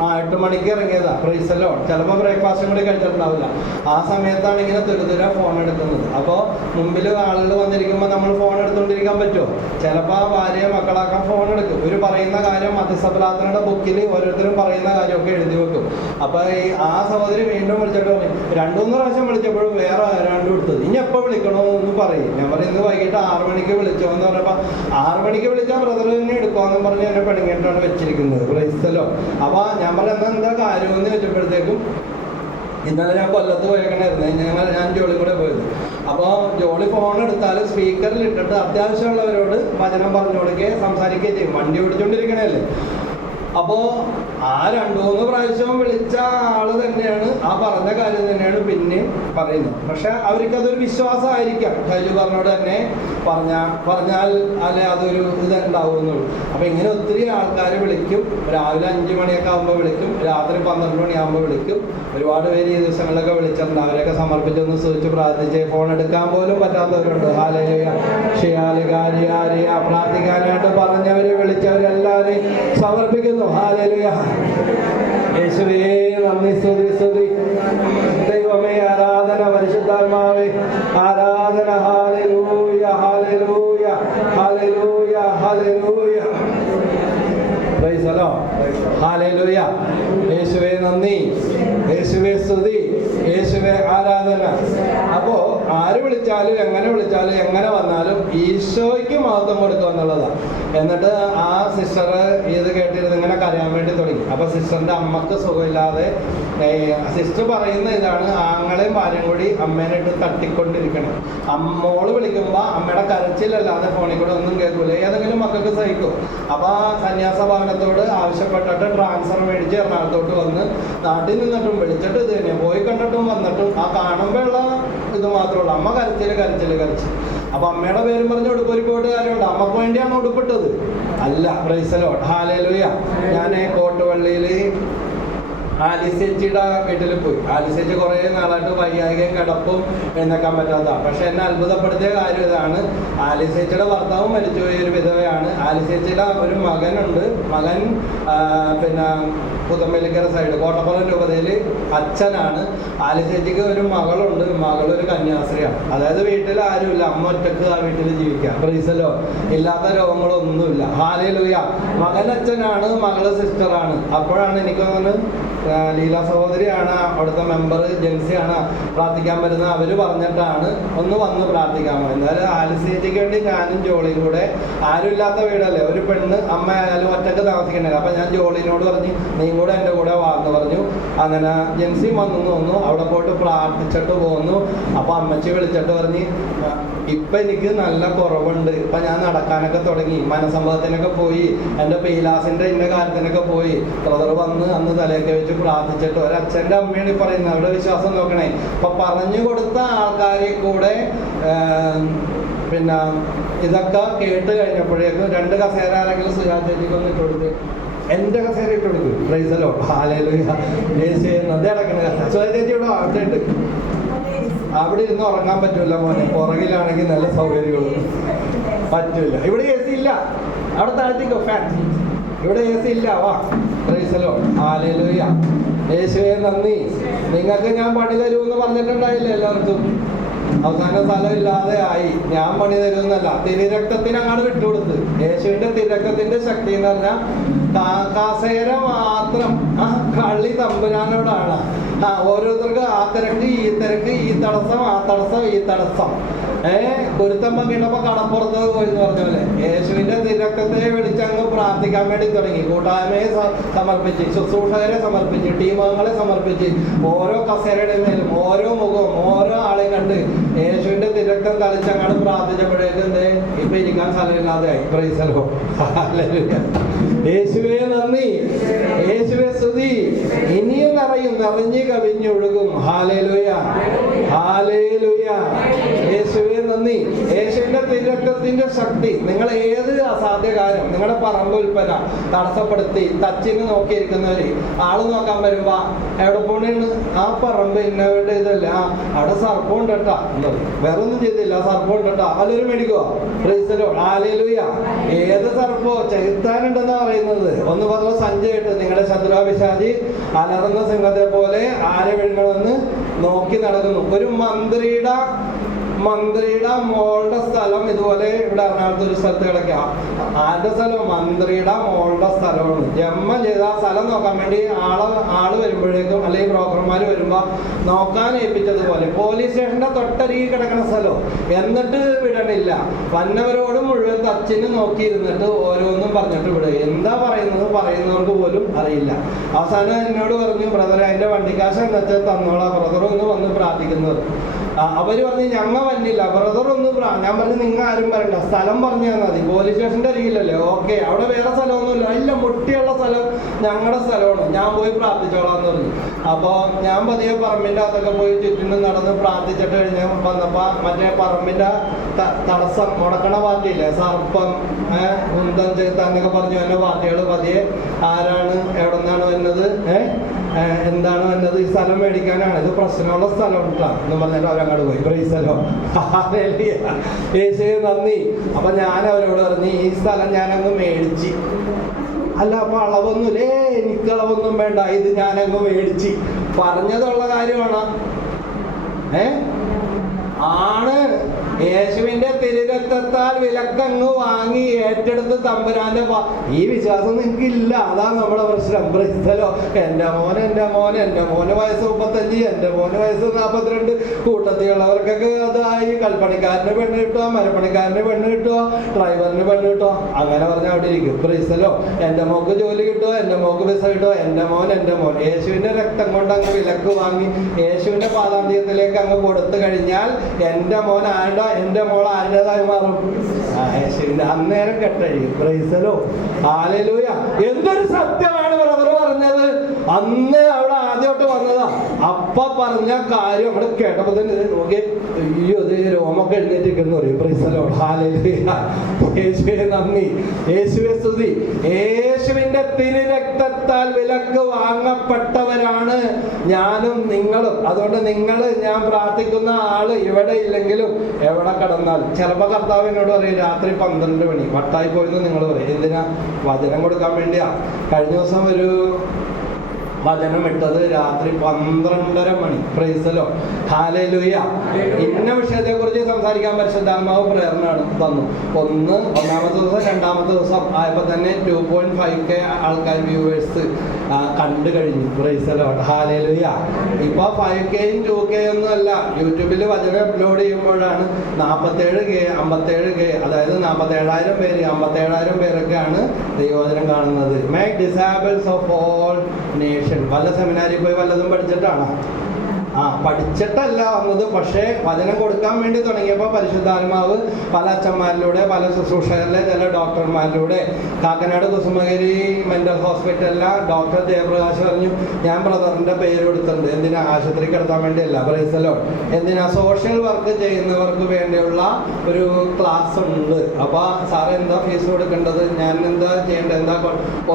8 മണിക്ക് ഇറങ്ങിയതാ. Price the Lord. ചിലപ്പോൾ ബ്രേക്ക്ഫാസ്റ്റും കൂടി കഴിച്ചിട്ടുണ്ടാവില്ല. ആ സമയത്താണ് ഇങ്ങനെ തുരുതുര ഫോൺ എടുക്കുന്നത്. അപ്പോൾ മുമ്പിൽ ആളുകൾ വന്നിരിക്കുമ്പോൾ നമ്മൾ ഫോൺ എടുത്തുകൊണ്ടിരിക്കാൻ പറ്റുമോ? ചിലപ്പോൾ ഭാര്യയെ മക്കളാക്കാൻ ഫോൺ എടുക്കും. ഒരു പറയുന്ന കാര്യം മധ്യസ്ഥപ്രാർത്ഥനയുടെ ബുക്കിൽ ഓരോരുത്തരും പറയുന്ന കാര്യമൊക്കെ എഴുതി വെക്കും. അപ്പോൾ ആ സഹോദരി വീണ്ടും വിളിച്ചിട്ട് 2-3 പ്രാവശ്യം വിളിച്ചപ്പോഴും വേറെ ആരാണ്ട് കൊടുത്തത്. ഇനി എപ്പോൾ വിളിക്കണോ എന്ന് പറയും. ഞാൻ പറയുന്നത് വൈകിട്ട് 6 മണിക്ക് വിളിച്ചോ എന്ന് പറഞ്ഞപ്പോൾ 6 മണിക്ക് വിളിച്ചാൽ ബ്രദർ തന്നെ എടുക്കുമെന്ന് പറഞ്ഞ് എന്നെ പെടുങ്ങിയിട്ടാണ് വെച്ചിരിക്കുന്നത്. Price the Lord. അപ്പോൾ ഞാൻ പറഞ്ഞ എന്താ കാര്യമെന്ന് വെച്ചപ്പോഴത്തേക്കും ഇന്നലെ ഞാൻ കൊല്ലത്ത് പോയേക്കണായിരുന്നു. ഞാൻ ജോളി കൂടെ പോയത്. അപ്പോൾ ജോളി ഫോൺ എടുത്താൽ സ്പീക്കറിൽ ഇട്ടിട്ട് അത്യാവശ്യമുള്ളവരോട് വചനം പറഞ്ഞു കൊടുക്കുകയും സംസാരിക്കുകയും ചെയ്യും. വണ്ടി ഓടിച്ചുകൊണ്ടിരിക്കണല്ലേ. അപ്പോൾ ആ 2-3 പ്രാവശ്യം വിളിച്ച ആള് തന്നെയാണ് ആ പറഞ്ഞ കാര്യം തന്നെയാണ് പിന്നെയും പറയുന്നത്. പക്ഷെ അവർക്കതൊരു വിശ്വാസമായിരിക്കാം. ഷൈജു പറഞ്ഞോട് തന്നെ പറഞ്ഞാൽ അല്ലെ അതൊരു ഇതുണ്ടാവുന്നുള്ളൂ. അപ്പം ഇങ്ങനെ ഒത്തിരി ആൾക്കാർ വിളിക്കും. രാവിലെ 5 മണിയൊക്കെ ആകുമ്പോൾ വിളിക്കും, രാത്രി 12 മണിയാകുമ്പോൾ വിളിക്കും. ഒരുപാട് പേര് ഈ ദിവസങ്ങളിലൊക്കെ വിളിച്ചിട്ടുണ്ട്. അവരെയൊക്കെ സമർപ്പിച്ചൊന്ന് സൂചിച്ച് പ്രാർത്ഥിച്ച് ഫോൺ എടുക്കാൻ പോലും പറ്റാത്തവരുണ്ട്. ഹാലേലൂയ, ഷിയാലുകാരിയാരിയ പ്രാർത്ഥിക്കാനായിട്ട് പറഞ്ഞവര് വിളിച്ചവരെല്ലാവരെയും സമർപ്പിക്കുന്നു. ഹാലേലൂയ. യേശുവേ നന്ദി, സ്തുതി സ്തുതി. ദൈവമേ ആരാധന, പരിശുദ്ധാത്മാവേ ആരാധന. Hallelujah hallelujah hallelujah hallelujah. Price the Lord. Hallelujah. യേശുവേ നന്ദി, യേശുവേ സ്തുതി, യേശുവേ ആരാധന. അപ്പോൾ ആര് വിളിച്ചാലും എങ്ങനെ വിളിച്ചാലും എങ്ങനെ വന്നാലും ഈശോയ്ക്ക് മഹത്വം കൊടുക്കുക എന്നുള്ളതാണ്. എന്നിട്ട് ആ സിസ്റ്റർ ഇത് കേട്ടിരുന്ന് ഇങ്ങനെ കരയാൻ വേണ്ടി തുടങ്ങി. അപ്പോൾ സിസ്റ്ററിൻ്റെ അമ്മക്ക് സുഖമില്ലാതെ സിസ്റ്റർ പറയുന്ന ഇതാണ്, ആങ്ങളെയും ഭാര്യയും കൂടി അമ്മേനെ ഇട്ട് തട്ടിക്കൊണ്ടിരിക്കണം. മോള് വിളിക്കുമ്പോൾ അമ്മയുടെ കരച്ചിലല്ലാതെ ഫോണിൽ കൂടെ ഒന്നും കേൾക്കൂല. ഏതെങ്കിലും മക്കൾക്ക് സഹിക്കും. അപ്പോൾ ആ സന്യാസ ഭവനത്തോട് ആവശ്യപ്പെട്ടിട്ട് ട്രാൻസ്ഫർ മേടിച്ച് എറണാകുളത്തോട്ട് വന്ന് നാട്ടിൽ നിന്നിട്ടും വിളിച്ചിട്ട് ഇത് തന്നെ പോയി കണ്ടിട്ടും വന്നിട്ടും ആ കാണുമ്പോഴുള്ള ഇത് മാത്രമേ ഉള്ളൂ. അമ്മ കരച്ചിൽ. അപ്പൊ അമ്മയുടെ പേരും പറഞ്ഞ് ഉടുപ്പൊരു പോയിട്ട് കാര്യമുണ്ട്. അമ്മക്ക് വേണ്ടിയാണ് ഉടുപ്പിട്ടത് അല്ല. Price the Lord. ഹല്ലേലൂയ. ഞാൻ കോട്ടുപള്ളിയിൽ ആലിസേച്ചിയുടെ വീട്ടിൽ പോയി. ആലിസേച്ചി കുറേ നാളായിട്ട് വൈകാരികയും കിടപ്പും എഴുന്നേക്കാൻ പറ്റാത്തതാണ്. പക്ഷെ എന്നെ അത്ഭുതപ്പെടുത്തിയ കാര്യം ഇതാണ്, ആലിസേച്ചിയുടെ ഭർത്താവ് മരിച്ചുപോയ ഒരു വിധവയാണ്. ആലിസേച്ചിയുടെ ഒരു മകനുണ്ട്. മകൻ പിന്നെ പുതമ്പലിക്കര സൈഡ് കോട്ടപ്പുറം രൂപതയിൽ അച്ഛനാണ്. ആലിസേച്ചിക്ക് ഒരു മകളുണ്ട്. മകളൊരു കന്യാസ്ത്രീയാണ്. അതായത് വീട്ടിൽ ആരുമില്ല, അമ്മ ഒറ്റക്ക് ആ വീട്ടിൽ ജീവിക്കാം. പ്രൈസലോ. ഇല്ലാത്ത രോഗങ്ങളൊന്നുമില്ല. ഹല്ലേലൂയ. മകൻ അച്ഛനാണ്, മകള് സിസ്റ്ററാണ്. അപ്പോഴാണ് എനിക്ക് തോന്നുന്നത് ലീല സഹോദരിയാണ് അവിടുത്തെ മെമ്പർ, ജെൻസിയാണ് പ്രാർത്ഥിക്കാൻ വരുന്നത്. അവർ പറഞ്ഞിട്ടാണ് ഒന്ന് വന്ന് പ്രാർത്ഥിക്കാമോ. എന്തായാലും ആലിസേച്ചിക്ക് വേണ്ടി ഞാനും ജോളിയും കൂടെ, ആരുമില്ലാത്ത വീടല്ലേ, ഒരു പെണ്ണ് അമ്മ ആയാലും ഒറ്റക്ക് താമസിക്കണ്ടേ. അപ്പം ഞാൻ ജോളിനോട് പറഞ്ഞു നീയും കൂടെ എൻ്റെ കൂടെ വാന്ന് പറഞ്ഞു. അങ്ങനെ ജെൻസിയും വന്നു. അവിടെ പോയിട്ട് പ്രാർത്ഥിച്ചിട്ട് പോന്നു. അപ്പോൾ അമ്മച്ചി വിളിച്ചിട്ട് പറഞ്ഞ് ഇപ്പം എനിക്ക് നല്ല കുറവുണ്ട്, ഇപ്പം ഞാൻ നടക്കാനൊക്കെ തുടങ്ങി, മനസംഭവത്തിനൊക്കെ പോയി, എൻ്റെ പീലാസിൻ്റെ ഇന്ന കാര്യത്തിനൊക്കെ പോയി. ബ്രദർ വന്ന് അന്ന് തലയൊക്കെ വെച്ച് പ്രാർത്ഥിച്ചിട്ട് ഒരച്ഛൻ്റെ അമ്മയാണ് ഈ പറയുന്നത്. അവരുടെ വിശ്വാസം നോക്കണേ. അപ്പം പറഞ്ഞു കൊടുത്ത ആൾക്കാരെ കൂടെ പിന്നെ ഇതൊക്കെ കേട്ട് കഴിഞ്ഞപ്പോഴേക്കും 2 കസേര ആരെങ്കിലും സുജാതേജിക്കൊന്ന് ഇട്ട് കൊടുത്ത് എൻ്റെ കസേര ഇട്ട് കൊടുക്കും. Price the Lord. ഹല്ലേലൂയ. യേശുവേ നന്ദി. അടക്കണ കസേര സുജാതേജി ഇവിടെ അവിടെ ഉണ്ട്. അവിടെ ഇരുന്ന് ഉറങ്ങാൻ പറ്റൂല മോനെ, പുറകിലാണെങ്കിൽ നല്ല സൗകര്യങ്ങളും പറ്റൂല. ഇവിടെ AC ഇല്ല. അവിടെ താഴ്ത്തിക്കോ ഫാൻ. ഇവിടെ AC ഇല്ല. വാ. Price the Lord. ഹല്ലേലൂയ. യേശുവേ നന്ദി. നിങ്ങൾക്ക് ഞാൻ പണി തരുമെന്ന് പറഞ്ഞിട്ടുണ്ടായില്ല എല്ലാവർക്കും. അവസാനം സ്ഥലം ഇല്ലാതെ ആയി. ഞാൻ പണി തരുമെന്നല്ല, തിരുരക്തത്തിന് അങ്ങോട്ട് വിട്ടുകൊടുത്ത്. യേശുവിന്റെ തിരുരക്തത്തിന്റെ ശക്തി എന്ന് പറഞ്ഞാൽ കാസേര മാത്രം കള്ളി തമ്പുരാനോടാണ്. ഓരോരുത്തർക്ക് ആ തിരക്ക് ഈ തിരക്ക്, ഈ തടസ്സം ആ തടസ്സം ഈ തടസ്സം. കുരുത്തം പങ്കിട്ടപ്പോ കടപ്പുറത്ത് പോയി എന്ന് പറഞ്ഞ പോലെ യേശുവിന്റെ തിരക്കത്തെ വിളിച്ചങ്ങ് പ്രാർത്ഥിക്കാൻ വേണ്ടി തുടങ്ങി. കൂട്ടായ്മയെ സമർപ്പിച്ച്, ശുശ്രൂഷകരെ സമർപ്പിച്ച്, ടീമംഗങ്ങളെ സമർപ്പിച്ച്, ഓരോ കസേരയുടെ മേലും ഓരോ മുഖവും ഓരോ ആളെ കണ്ട് യേശുവിന്റെ തിരക്കം തളിച്ചങ്ങാണ് പ്രാർത്ഥിച്ചപ്പോഴേക്കും ഇപ്പൊ ഇരിക്കാൻ സ്ഥലമില്ലാതെയായി. Praise the Lord. ഹല്ലേലൂയ. യേശുവേ നന്ദി, യേശുവേ സ്തുതി. ഇനിയും നിറഞ്ഞു കവിഞ്ഞൊഴുകും. Hallelujah, hallelujah. യേശുവേ നന്ദി. യേശുവിന്റെ തിരക്കത്തിന്റെ ശക്തി നിങ്ങൾ ഏത് അസാധ്യ കാര്യം, നിങ്ങളുടെ പറമ്പ് വിൽപ്പന തടസ്സപ്പെടുത്തി തച്ചിന് നോക്കിയിരിക്കുന്നവര് ആള് നോക്കാൻ വരുമ്പോ എവിടെ പോണേണ്? ആ പറമ്പ് ഇന്നവരുടെ ഇതല്ല, അവിടെ സർപ്പം ഉണ്ട് കേട്ടാ, വേറെ ഒന്നും ചെയ്തില്ല, സർപ്പം ഉണ്ട് കേട്ടാ, അല്ലൊരു മേടിക്കുവോ? Praise the Lord. ഹല്ലേലൂയ. ഏത് സർപ്പോ? ചെകുത്താനുണ്ടെന്നാ പറയുന്നത്. ഒന്ന് പറഞ്ഞ സഞ്ചയായിട്ട് നിങ്ങളുടെ ശത്രുപിശാചി അലറുന്ന സിംഹത്തെ പോലെ ആരെ വിഴുങ്ങണമെന്ന് നോക്കി നടക്കുന്നു. ഒരു മന്ത്രിയുടെ മോളുടെ സ്ഥലം ഇതുപോലെ ഇവിടെ എറണാകുളത്ത് ഒരു സ്ഥലത്ത് കിടക്കാം. ആരുടെ സ്ഥലം? മന്ത്രിയുടെ മോളുടെ സ്ഥലമാണ്. ജന്മം ചെയ്ത ആ സ്ഥലം നോക്കാൻ വേണ്ടി ആള് വരുമ്പോഴേക്കും, അല്ലെങ്കിൽ ബ്രോക്കർമാർ വരുമ്പോ നോക്കാൻ ഏൽപ്പിച്ചതുപോലെ പോലീസ് സ്റ്റേഷന്റെ തൊട്ടരികിൽ കിടക്കുന്ന സ്ഥലം, എന്നിട്ട് വിടണില്ല. വന്നവരോട് മുഴുവൻ തച്ചിന് നോക്കിയിരുന്നിട്ട് ഓരോന്നും പറഞ്ഞിട്ട് വിടുക. എന്താ പറയുന്നവർക്ക് പോലും അറിയില്ല. അവസാനം എന്നോട് പറഞ്ഞു, ബ്രദർ അതിന്റെ വണ്ടിക്കാശ് എന്ന് വെച്ചാൽ തന്നോളാം, ബ്രദർ ഒന്ന് വന്ന് പ്രാർത്ഥിക്കുന്നത്. അവര് പറഞ്ഞു ഞങ്ങ വന്നില്ല, ബ്രദർ ഒന്ന് ഞാൻ പറഞ്ഞു നിങ്ങൾ ആരും വരണ്ട, സ്ഥലം പറഞ്ഞു തന്നാൽ മതി. പോലീസ് സ്റ്റേഷന്റെ അരികിലല്ലേ? ഓക്കെ, അവിടെ വേറെ സ്ഥലമൊന്നുമില്ല. ഇല്ല, മുട്ടിയുള്ള സ്ഥലം ഞങ്ങളുടെ സ്ഥലമാണ്, ഞാൻ പോയി പ്രാർത്ഥിച്ചോളാം എന്ന് പറഞ്ഞു. അപ്പോൾ ഞാൻ പതിയെ പറമ്പിന്റെ അകത്തൊക്കെ പോയി ചുറ്റിനും നടന്ന് പ്രാർത്ഥിച്ചിട്ട് കഴിഞ്ഞ് വന്നപ്പോ മറ്റേ പറമ്പിന്റെ തടസ്സം മുടക്കണ പാർട്ടിയില്ലേ, സർപ്പം, കുന്തം ചേത്താന്നൊക്കെ പറഞ്ഞു എന്നെ പാർട്ടികൾ പതിയെ ആരാണ്, എവിടെ നിന്നാണ് വരുന്നത്, എന്താണ് വന്നത്, ഈ സ്ഥലം മേടിക്കാനാണ്, ഇത് പ്രശ്നമുള്ള സ്ഥലം ഉണ്ടാ എന്ന് പറഞ്ഞിട്ട് അവരങ്ങോട്ട് പോയി. Price the Lord. ഹല്ലേലൂയ. യേശുവേ നന്ദി. അപ്പൊ ഞാൻ അവരോട് പറഞ്ഞു ഈ സ്ഥലം ഞാനങ്ങ് മേടിച്ച്. അല്ല അപ്പൊ അളവൊന്നുമില്ലേ? എനിക്ക് അളവൊന്നും വേണ്ട, ഇത് ഞാനങ്ങ് മേടിച്ച്. പറഞ്ഞതുള്ള കാര്യമാണ്. ആണ് യേശുവിന്റെ തിരുരക്തത്താൽ വിലക്കങ്ങ് വാങ്ങി ഏറ്റെടുത്ത് തമ്പുരാന്റെ ഈ വിശ്വാസം നിങ്ങൾക്ക് ഇല്ല. അതാണ് നമ്മുടെ പ്രശ്നം. പ്രശ്നമല്ലോ, എന്റെ മോന് വയസ്സ് 35, എന്റെ മോന് വയസ്സ് 42. കൂട്ടത്തിലുള്ളവർക്കൊക്കെ അതായി കൽപ്പണിക്കാരന് പെണ്ണ് കിട്ടുക, മരപ്പണിക്കാരന് പെണ്ണ് കിട്ടുക, ഡ്രൈവറിന് പെണ്ണ് കിട്ടുക, അങ്ങനെ പറഞ്ഞാൽ അവിടെ ഇരിക്കും. പ്രശ്നമല്ലോ, എന്റെ മോക്ക് ജോലി കിട്ടുക, എന്റെ മോക്ക് വിസ കിട്ടുക, എന്റെ മോൻ യേശുവിന്റെ രക്തം കൊണ്ട് അങ്ങ് വിലക്ക് വാങ്ങി യേശുവിന്റെ പാദാന്ത്യത്തിലേക്ക് അങ്ങ് കൊടുത്തു കഴിഞ്ഞാൽ എന്റെ മോൻ ആരുടെ, എന്റെ മോൾ ആരുടേതായി മാറും? യേശുവിന്റെ. അന്നേരം കെട്ടഴിയും. Praise the Lord. ഹല്ലേലൂയ. എന്തൊരു സത്യമാണ് ബ്രദർ പറഞ്ഞത്. അന്ന് അവിടെ ആദ്യമായിട്ട് വന്നതാ. അപ്പ പറഞ്ഞ കാര്യം അവിടെ കേട്ടപ്പോ തന്നെ നോക്കി, അയ്യോ ഇത് രോമൊക്കെ എഴുന്നേറ്റിരിക്കുന്നു പറയും. Price the Lord. ഹല്ലേലൂയ. യേശുവേ നന്ദി, യേശുവേ സ്തുതി. യേശുവിന്റെ തിരുരക്തത്താൽ വിലക്ക് വാങ്ങപ്പെട്ടവരാണ് ഞാനും നിങ്ങളും. അതുകൊണ്ട് ഞാൻ പ്രാർത്ഥിക്കുന്ന ആള് ഇവിടെ ഇല്ലെങ്കിലും എവിടെ കടന്നാലും ചിലപ്പോ കർത്താവ് എന്നോട് പറയും രാത്രി 12 മണി വട്ടായി പോയെന്ന് നിങ്ങൾ പറയും. എന്തിനാ? വചനം കൊടുക്കാൻ വേണ്ടിയാ. കഴിഞ്ഞ ദിവസം ഒരു വചനം ഇട്ടത് രാത്രി 12:30 മണി. Praise the Lord. ഹല്ലേലൂയ. ഇന്ന വിഷയത്തെ കുറിച്ച് സംസാരിക്കാൻ പരിശുദ്ധാത്മാവ് പ്രേരണ തന്നു. ഒന്നാമത്തെ ദിവസം, രണ്ടാമത്തെ ദിവസം ആയപ്പോ തന്നെ 2.5K ആൾക്കാർ വ്യൂവേഴ്സ് കണ്ടു കഴിഞ്ഞു. Price the Lord. ഹല്ലേലൂയ. ഇപ്പൊ 5Kയും 2K ഒന്നും അല്ല. യൂട്യൂബിൽ വചനം അപ്ലോഡ് ചെയ്യുമ്പോഴാണ് 47K 57K, അതായത് 47,000 പേര് 57,000 പേരൊക്കെയാണ് ദൈവവചനം കാണുന്നത്. Make disables of all nation. വല്ല സെമിനാരിൽ പോയി വല്ലതും പഠിച്ചിട്ടാണ്? പഠിച്ചിട്ടല്ല വന്നത്. പക്ഷേ വചനം കൊടുക്കാൻ വേണ്ടി തുടങ്ങിയപ്പോൾ പരിശുദ്ധാത്മാവ് പല അച്ഛന്മാരിലൂടെ, പല ശുശ്രൂഷകരിലെ ചില ഡോക്ടർമാരിലൂടെ, കാക്കനാട് കുസുമഗിരി മെന്റൽ ഹോസ്പിറ്റലിലെ ഡോക്ടർ ജയപ്രകാശ് പറഞ്ഞു, ഞാൻ ബ്രദറിന്റെ പേര് കൊടുത്തിട്ടുണ്ട്. എന്തിനാ? ആശുപത്രി കിടത്താൻ വേണ്ടിയല്ല. Price the Lord. എന്തിനാ? സോഷ്യൽ വർക്ക് ചെയ്യുന്നവർക്ക് വേണ്ടിയുള്ള ഒരു ക്ലാസ് ഉണ്ട്. അപ്പൊ സാറ് എന്താ ഫീസ് കൊടുക്കേണ്ടത്? ഞാൻ എന്താ ചെയ്യേണ്ടത്? എന്താ?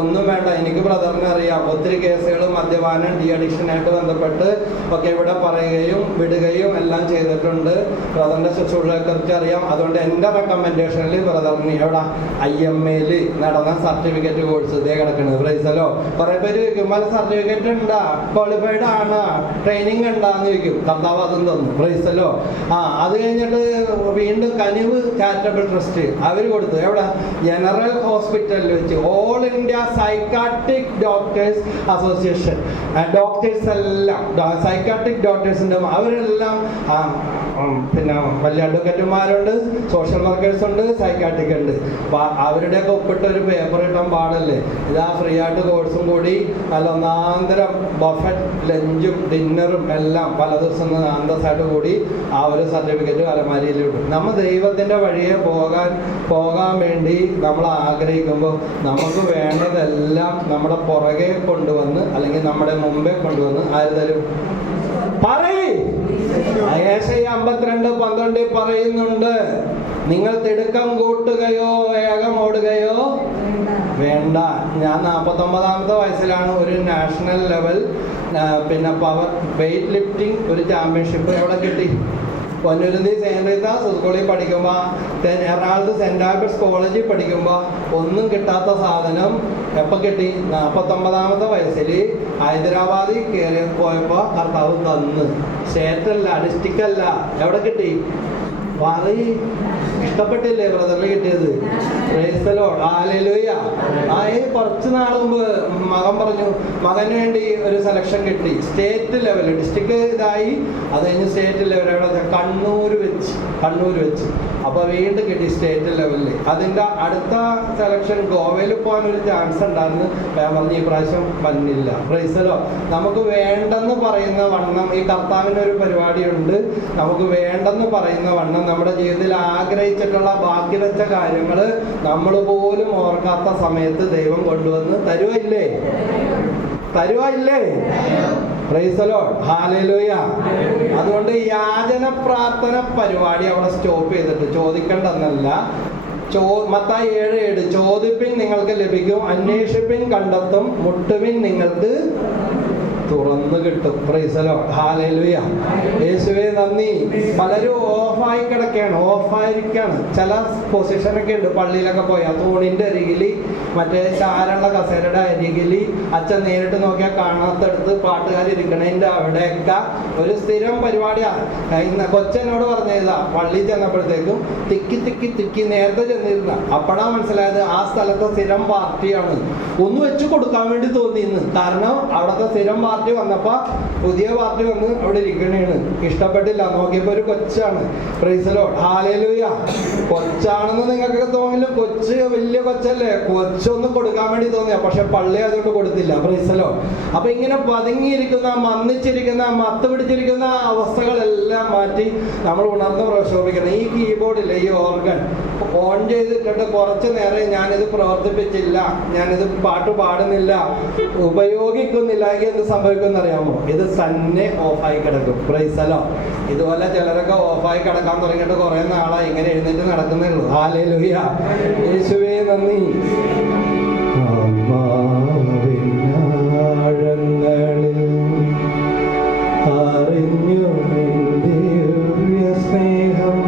ഒന്നും വേണ്ട, എനിക്ക് ബ്രദറിനെ അറിയാം. ഒത്തിരി കേസുകൾ മദ്യപാനം, ഡി അഡിക്ഷനായിട്ട് ബന്ധപ്പെട്ട് ഒക്കെ ഇവിടെ ഇവിടെ പറയുകയും വിടുകയും എല്ലാം ചെയ്തിട്ടുണ്ട്. ബ്രദറിൻ്റെ ശുശ്രൂഷയെക്കുറിച്ച് അറിയാം. അതുകൊണ്ട് എൻ്റെ റെക്കമെൻഡേഷനിൽ ബ്രദറിന് എവിടെ IMA നടന്ന സർട്ടിഫിക്കറ്റ് കോഴ്സ് ഇതേ കിടക്കുന്നത്. പ്രൈസലോ. കുറേ പേര് ചോദിക്കും പല സർട്ടിഫിക്കറ്റ് ഉണ്ടാ, ക്വാളിഫൈഡ് ആണ്, ട്രെയിനിങ് ഉണ്ടാന്ന് ചോദിക്കും. കർത്താവ് അതും തന്നു. പ്രൈസലോ. അത് കഴിഞ്ഞിട്ട് വീണ്ടും കനിവ് ചാരിറ്റബിൾ ട്രസ്റ്റ് അവർ കൊടുത്തു. എവിടെ? ജനറൽ ഹോസ്പിറ്റലിൽ വെച്ച് all India psychiatric doctors association doctors എല്ലാം സൈക്കാട്രിക് ഡോക്ടേഴ്സിൻ്റെ അവരെല്ലാം പിന്നെ വലിയ അഡ്വക്കറ്റുമാരുണ്ട്, സോഷ്യൽ വർക്കേഴ്സ് ഉണ്ട്, സൈക്കാട്രിക് ഉണ്ട്. അപ്പോൾ അവരുടെയൊക്കെ ഒപ്പിട്ട ഒരു പേപ്പർ കിട്ടാൻ പാടല്ലേ. ഇതാ ഫ്രീ ആയിട്ട് കോഴ്സും കൂടി നല്ല ഒന്നാന്തരം ബഫറ്റ് ലഞ്ചും ഡിന്നറും എല്ലാം പല ദിവസം അന്തസ്സായിട്ട് കൂടി ആ ഒരു സർട്ടിഫിക്കറ്റ് അലമാരിയിലിട്ടു. നമ്മൾ ദൈവത്തിൻ്റെ വഴിയെ പോകാൻ വേണ്ടി നമ്മൾ ആഗ്രഹിക്കുമ്പോൾ നമുക്ക് വേണ്ടതെല്ലാം നമ്മുടെ പുറകെ കൊണ്ടുവന്ന് അല്ലെങ്കിൽ നമ്മുടെ മുമ്പേ കൊണ്ടുവന്ന് ആര് തരും? യെശയ്യാ 52:12 പറയുന്നുണ്ട്, നിങ്ങൾ തിടുക്കം കൂട്ടുകയോ വേഗം ഓടുകയോ വേണ്ട. ഞാൻ 49ാമത്തെ വയസ്സിലാണ് ഒരു നാഷണൽ ലെവൽ പിന്നെ പവർ വെയ്റ്റ് ലിഫ്റ്റിംഗ് ഒരു ചാമ്പ്യൻഷിപ്പ് എവിടെ കിട്ടി? പൊന്നുരുന്തി സെയിൻറ് റീത്താസ് സ്കൂളിൽ പഠിക്കുമ്പോൾ, എറണാകുളത്ത് സെൻറ് ആൽബർട്ട്സ് കോളേജിൽ പഠിക്കുമ്പോൾ ഒന്നും കിട്ടാത്ത സാധനം എപ്പോൾ കിട്ടി? 49ാമത്തെ വയസ്സിൽ ഹൈദരാബാദിൽ കയറി പോയപ്പോൾ കർത്താവ് തന്ന്. സ്റ്റേറ്റല്ല, ഡിസ്ട്രിക്റ്റല്ല, എവിടെ കിട്ടി? ഇഷ്ടപ്പെട്ടില്ലേ ബ്രദറിന് കിട്ടിയത്? Price the Lord. ഹല്ലേലൂയ. കുറച്ച് നാൾ മുമ്പ് മകൻ പറഞ്ഞു മകന് വേണ്ടി ഒരു സെലക്ഷൻ കിട്ടി. സ്റ്റേറ്റ് ലെവൽ, ഡിസ്ട്രിക്ട് ഇതായി, അത് കഴിഞ്ഞ് സ്റ്റേറ്റ് ലെവൽ എവിടെ? കണ്ണൂർ വെച്ച്. അപ്പോൾ വീണ്ടും കിട്ടി സ്റ്റേറ്റ് ലെവലിൽ. അതിൻ്റെ അടുത്ത സെലക്ഷൻ ഗോവയിൽ പോകാൻ ഒരു ചാൻസ് ഉണ്ടായിരുന്നു. ഞാൻ പറഞ്ഞു ഈ പ്രാവശ്യം വന്നില്ല. Price the Lord. നമുക്ക് വേണ്ടെന്ന് പറയുന്ന വണ്ണം ഈ കർത്താവിനൊരു പരിപാടിയുണ്ട്. നമുക്ക് വേണ്ടെന്ന് പറയുന്ന വണ്ണം നമ്മുടെ ജീവിതത്തിൽ ആഗ്രഹിച്ചിട്ടുള്ള ബാക്കി വെച്ച കാര്യങ്ങൾ നമ്മൾ പോലും ഓർക്കാത്ത സമയത്ത് ദൈവം കൊണ്ടുവന്ന് തരുവയില്ലേ? Praise the Lord. ഹല്ലേലൂയ. അതുകൊണ്ട് യാചന പ്രാർത്ഥന പരിപാടി അവിടെ സ്റ്റോപ്പ് ചെയ്തിട്ട് ചോദിക്കേണ്ടെന്നല്ല. മത്തായി 7:7 ചോദിപ്പിൻ നിങ്ങൾക്ക് ലഭിക്കും, അന്വേഷിപ്പിൻ കണ്ടെത്തും, മുട്ടുവിൻ നിങ്ങൾക്ക് തുറന്നു കിട്ടും. Price the Lord. ഹല്ലേലൂയ. യേശുവേ നന്ദി. പലരും ഓഫായിരിക്കാണ്. ചില പൊസിഷനൊക്കെ ഉണ്ട് പള്ളിയിലൊക്കെ പോയാൽ, തൂണിൻ്റെ അരികിൽ മറ്റേ ചാരുള്ള കസേരയുടെ അരികിൽ അച്ഛൻ നേരിട്ട് നോക്കിയാൽ കാണാത്തടുത്ത് പാട്ടുകാരിരിക്കണതിൻ്റെ അവിടെയൊക്കെ ഒരു സ്ഥിരം പരിപാടിയാണ്. ഇന്ന് കൊച്ചനോട് പറഞ്ഞതാ, പള്ളിയിൽ ചെന്നപ്പോഴത്തേക്കും തിക്കി നേരത്തെ ചെന്നിരുന്ന അപ്പോഴാ മനസ്സിലായത് ആ സ്ഥലത്തെ സ്ഥിരം പാർട്ടിയാണ്. ഒന്ന് വെച്ച് കൊടുക്കാൻ വേണ്ടി തോന്നിയിരുന്നു. കാരണം അവിടുത്തെ സ്ഥിരം പാർട്ടി വന്നപ്പോ പുതിയ പാർട്ടി വന്ന് അവിടെ ഇരിക്കണേണ്. ഇഷ്ടപ്പെട്ടില്ല. നോക്കിയപ്പോ ഒരു കൊച്ചാണ്. Praise the Lord. ഹല്ലേലൂയ. കൊച്ചാണെന്ന് നിങ്ങൾക്കൊക്കെ തോന്നില്ല. കൊച്ച് വലിയ കൊച്ചല്ലേ, കൊച്ചൊന്നും കൊടുക്കാൻ വേണ്ടി തോന്നിയ, പക്ഷെ പള്ളി അതുകൊണ്ട് കൊടുത്തില്ല. Price the Lord. അപ്പൊ ഇങ്ങനെ പതുങ്ങിയിരിക്കുന്ന, മന്ദിച്ചിരിക്കുന്ന, മത്ത് പിടിച്ചിരിക്കുന്ന അവസ്ഥകളെല്ലാം മാറ്റി നമ്മൾ ഉണർന്ന് പ്രക്ഷോഭിക്കണം. ഈ കീബോർഡിൽ ഈ ഓർഗൻ ഓൺ ചെയ്തിട്ടുണ്ട്. കുറച്ച് നേരം ഞാനിത് പ്രവർത്തിപ്പിച്ചില്ല, ഞാനിത് പാട്ട് പാടുന്നില്ല, ഉപയോഗിക്കുന്നില്ല, എന്ത് സംഭവിക്കുമെന്ന് അറിയാമോ? ഇത് തന്നെ ഓഫായി കിടക്കും. Price the Lord. ഇതുപോലെ ചിലരൊക്കെ ഓഫായി കിടക്കാൻ തുടങ്ങിയിട്ട് കുറെ നാളായി ഇങ്ങനെ എഴുന്നേറ്റ് നടക്കുന്നേ ഉള്ളൂ. ഹല്ലേലൂയ. യേശുവേ നന്ദി. അറിഞ്ഞു സ്നേഹം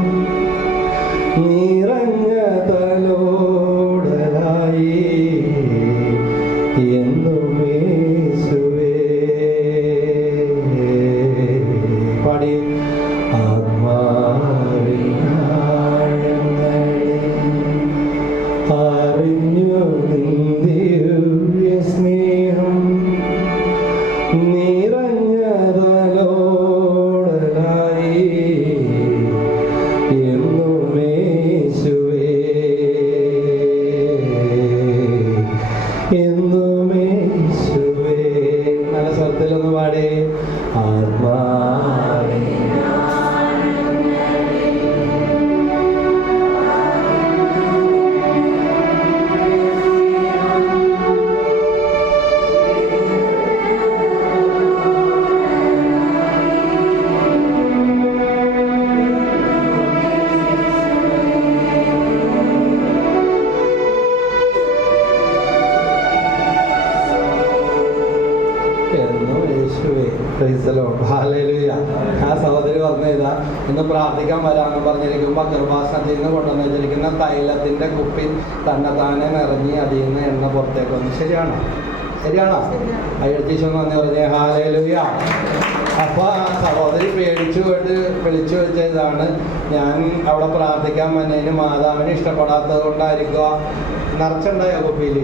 നിറഞ്ഞ തലോടലായി എന്നുമേശുവേ. പാടി. അറിഞ്ഞു ദിവ്യ സ്നേഹം നിറഞ്ഞതലോ ഹല്ലേലൂയ. ആ സഹോദരി പറഞ്ഞതാ, ഇന്ന് പ്രാർത്ഥിക്കാൻ വരാമെന്ന് പറഞ്ഞിരിക്കുമ്പോൾ ഗർഭാശയത്തിൽ നിന്ന് കൊണ്ടുവന്ന് വെച്ചിരിക്കുന്ന തൈലത്തിന്റെ കുപ്പി തന്നെത്താനെ നിറഞ്ഞ് അതിൽ നിന്ന് എണ്ണ പുറത്തേക്ക് വന്നു. ശരിയാണോ? അയ്യടീശോ നന്ദി പറഞ്ഞേ. ഹല്ലേലൂയ. അപ്പൊ ആ സഹോദരി പേടിച്ചു പോയിട്ട് വിളിച്ചു വെച്ചതാണ്, ഞാൻ അവിടെ പ്രാർത്ഥിക്കാൻ വന്നതിന് മാതാവിന് ഇഷ്ടപ്പെടാത്തത് കൊണ്ടായിരിക്കുക. നിറച്ചുണ്ടായോ കുപ്പിയില്?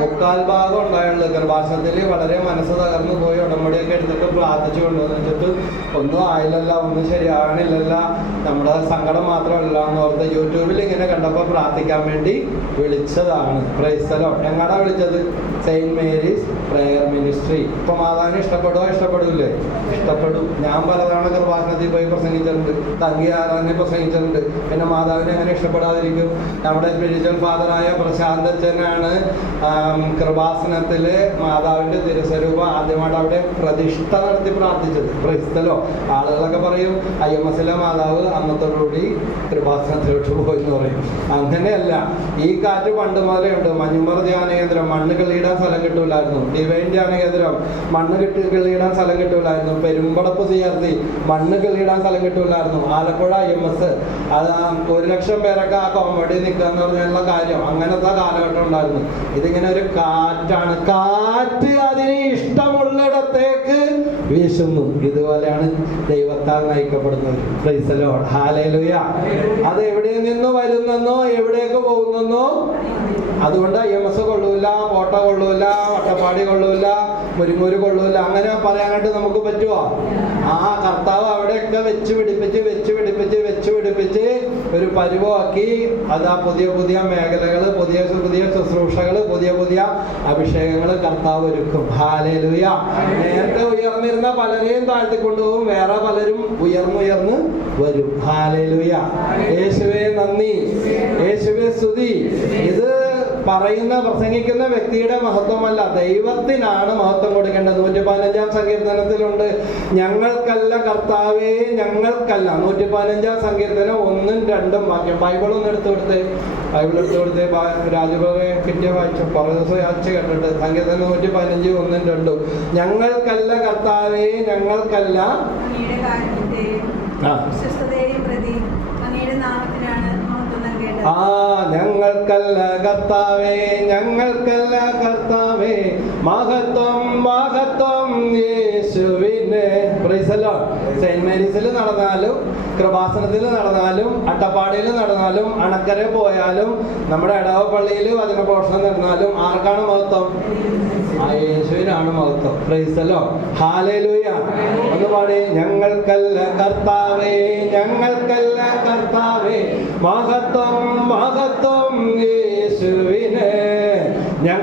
മുക്കാൽ ഭാഗം ഉണ്ടായുള്ളൂ. ഗർഭാശയത്തിൽ വളരെ മനസ്സ് തകർന്നു പോയി ഉടമ്പടിയൊക്കെ എടുത്തിട്ട് പ്രാർത്ഥിച്ചു കൊണ്ടുവന്ന് വെച്ചിട്ട് ഒന്നും ആയില്ലല്ല, ഒന്നും ശരിയാകണില്ലല്ല, നമ്മുടെ സങ്കടം മാത്രമല്ല എന്ന് ഓർത്ത് യൂട്യൂബിൽ ഇങ്ങനെ കണ്ടപ്പോൾ പ്രാർത്ഥിക്കാൻ വേണ്ടി വിളിച്ചതാണ്. Price the Lord. എങ്ങാടാ വിളിച്ചത്? Saint Mary's prayer ministry. ഇപ്പൊ മാതാവിനെ ഇഷ്ടപ്പെടില്ലേ? ഇഷ്ടപ്പെടും. ഞാൻ പലതവണ ഗർഭാശയത്തിൽ പോയി പ്രസംഗിച്ചിട്ടുണ്ട്, തങ്കി ആരാധന പ്രസംഗിച്ചിട്ടുണ്ട്. പിന്നെ മാതാവിനെ എങ്ങനെ ഇഷ്ടപ്പെടാതിരിക്കും? നമ്മുടെ സ്പിരിച്വൽ ഫാദറായ പ്രശാന്തച്ചനാണ് കൃപാസനത്തില് മാതാവിന്റെ തിരുസ്വരൂപം ആദ്യമായിട്ട് അവിടെ പ്രതിഷ്ഠ നടത്തി പ്രാർത്ഥിച്ചത്. Price the Lord. ആളുകളൊക്കെ പറയും IMSലെ മാതാവ് അന്നത്തോടുകൂടി കൃപാസനത്തിലോട്ട് പോയി എന്ന് പറയും. അങ്ങനെയല്ല. ഈ കാറ്റ് പണ്ട് മുതലേ ഉണ്ട്. മഞ്ഞുമറ ധ്യാന കേന്ദ്രം മണ്ണ് കിള്ളിയിടാൻ സ്ഥലം കിട്ടൂലായിരുന്നു. ഡിവൈൻ ധ്യാന കേന്ദ്രം മണ്ണ് കിള്ളിയിടാൻ സ്ഥലം കിട്ടൂലായിരുന്നു. പെരുമ്പടപ്പ് CRC മണ്ണ് കിള്ളിയിടാൻ സ്ഥലം കിട്ടൂലായിരുന്നു. ആലപ്പുഴ IMS അത് 1,00,000 പേരൊക്കെ ആ കോമഡി നിൽക്കുക എന്ന് പറഞ്ഞുള്ള കാര്യം. അങ്ങനത്തെ കാലഘട്ടം ഉണ്ടായിരുന്നു. ഇതിങ്ങനെ ഒരു കാറ്റാണ്. കാറ്റ് അതിന് ഇഷ്ടമുള്ളിടത്തേക്ക് വീശുന്നു. ഇതുപോലെയാണ് ദൈവത്താൽ നയിക്കപ്പെടുന്നത്. Praise the Lord. ഹല്ലേലൂയ. അത് എവിടെ നിന്ന് വരുന്നെന്നോ എവിടേക്ക് പോകുന്നെന്നോ. അതുകൊണ്ട് IMS കൊള്ളൂല, കോട്ട കൊള്ളൂല, വട്ടപ്പാടി കൊള്ളൂല, മുരിങ്ങൂര് കൊള്ളൂല, അങ്ങനെ പറയാനായിട്ട് നമുക്ക് പറ്റുമോ? ആ കർത്താവ് അവിടെയൊക്കെ വെച്ച് പിടിപ്പിച്ച് ഒരു പരുവമാക്കി. അതാ പുതിയ മേഖലകൾ, പുതിയ ശുശ്രൂഷകൾ, പുതിയ അഭിഷേകങ്ങൾ കർത്താവ് ഒരുക്കും. ഹല്ലേലൂയ. നേരത്തെ ഉയർന്നിരുന്ന പലരെയും താഴ്ത്തിക്കൊണ്ടുപോകും, വേറെ പലരും ഉയർന്ന് വരും. ഹല്ലേലൂയ. യേശുവേ നന്ദി, യേശുവേ സ്തുതി. ഇത് പ്രസംഗിക്കുന്ന വ്യക്തിയുടെ മഹത്വമല്ല, ദൈവത്തിനാണ് മഹത്വം കൊടുക്കേണ്ടത്. 115 സങ്കീർത്തനത്തിലുണ്ട്, ഞങ്ങൾക്കല്ല കർത്താവേ, ഞങ്ങൾക്കല്ല. 115 സങ്കീർത്തനം 1ഉം 2ഉം വാക്യം. ബൈബിൾ എടുത്തു കൊടുത്ത് രാജുബാബെ കിട്ടിയ വായിച്ചു കുറേ ദിവസം വായിച്ച് കേട്ടിട്ട്. സങ്കീർത്തനം 115 1ഉം 2ഉം. ഞങ്ങൾക്കല്ല കർത്താവേ, ഞങ്ങൾക്കല്ല ഞങ്ങൾക്കല്ല കർത്താവേ, മഹത്വം യേശുവിനെ. Price the Lord. സെയിന്റ് മേരീസിൽ നടന്നാലും, കൃപാസനത്തിൽ നടന്നാലും, അട്ടപ്പാടിയിൽ നടന്നാലും, അണക്കര പോയാലും, നമ്മുടെ ഇടവപ്പള്ളിയിൽ വചനഘോഷണം നടന്നാലും ആർക്കാണ് മഹത്വം? യേശുവിനാണ് മഹത്വം. Price the Lord. ഹല്ലേലൂയ. ഒന്ന് പാടി. ഞങ്ങൾക്കല്ല കർത്താവേ, മഹത്വം യേശുവിനെ.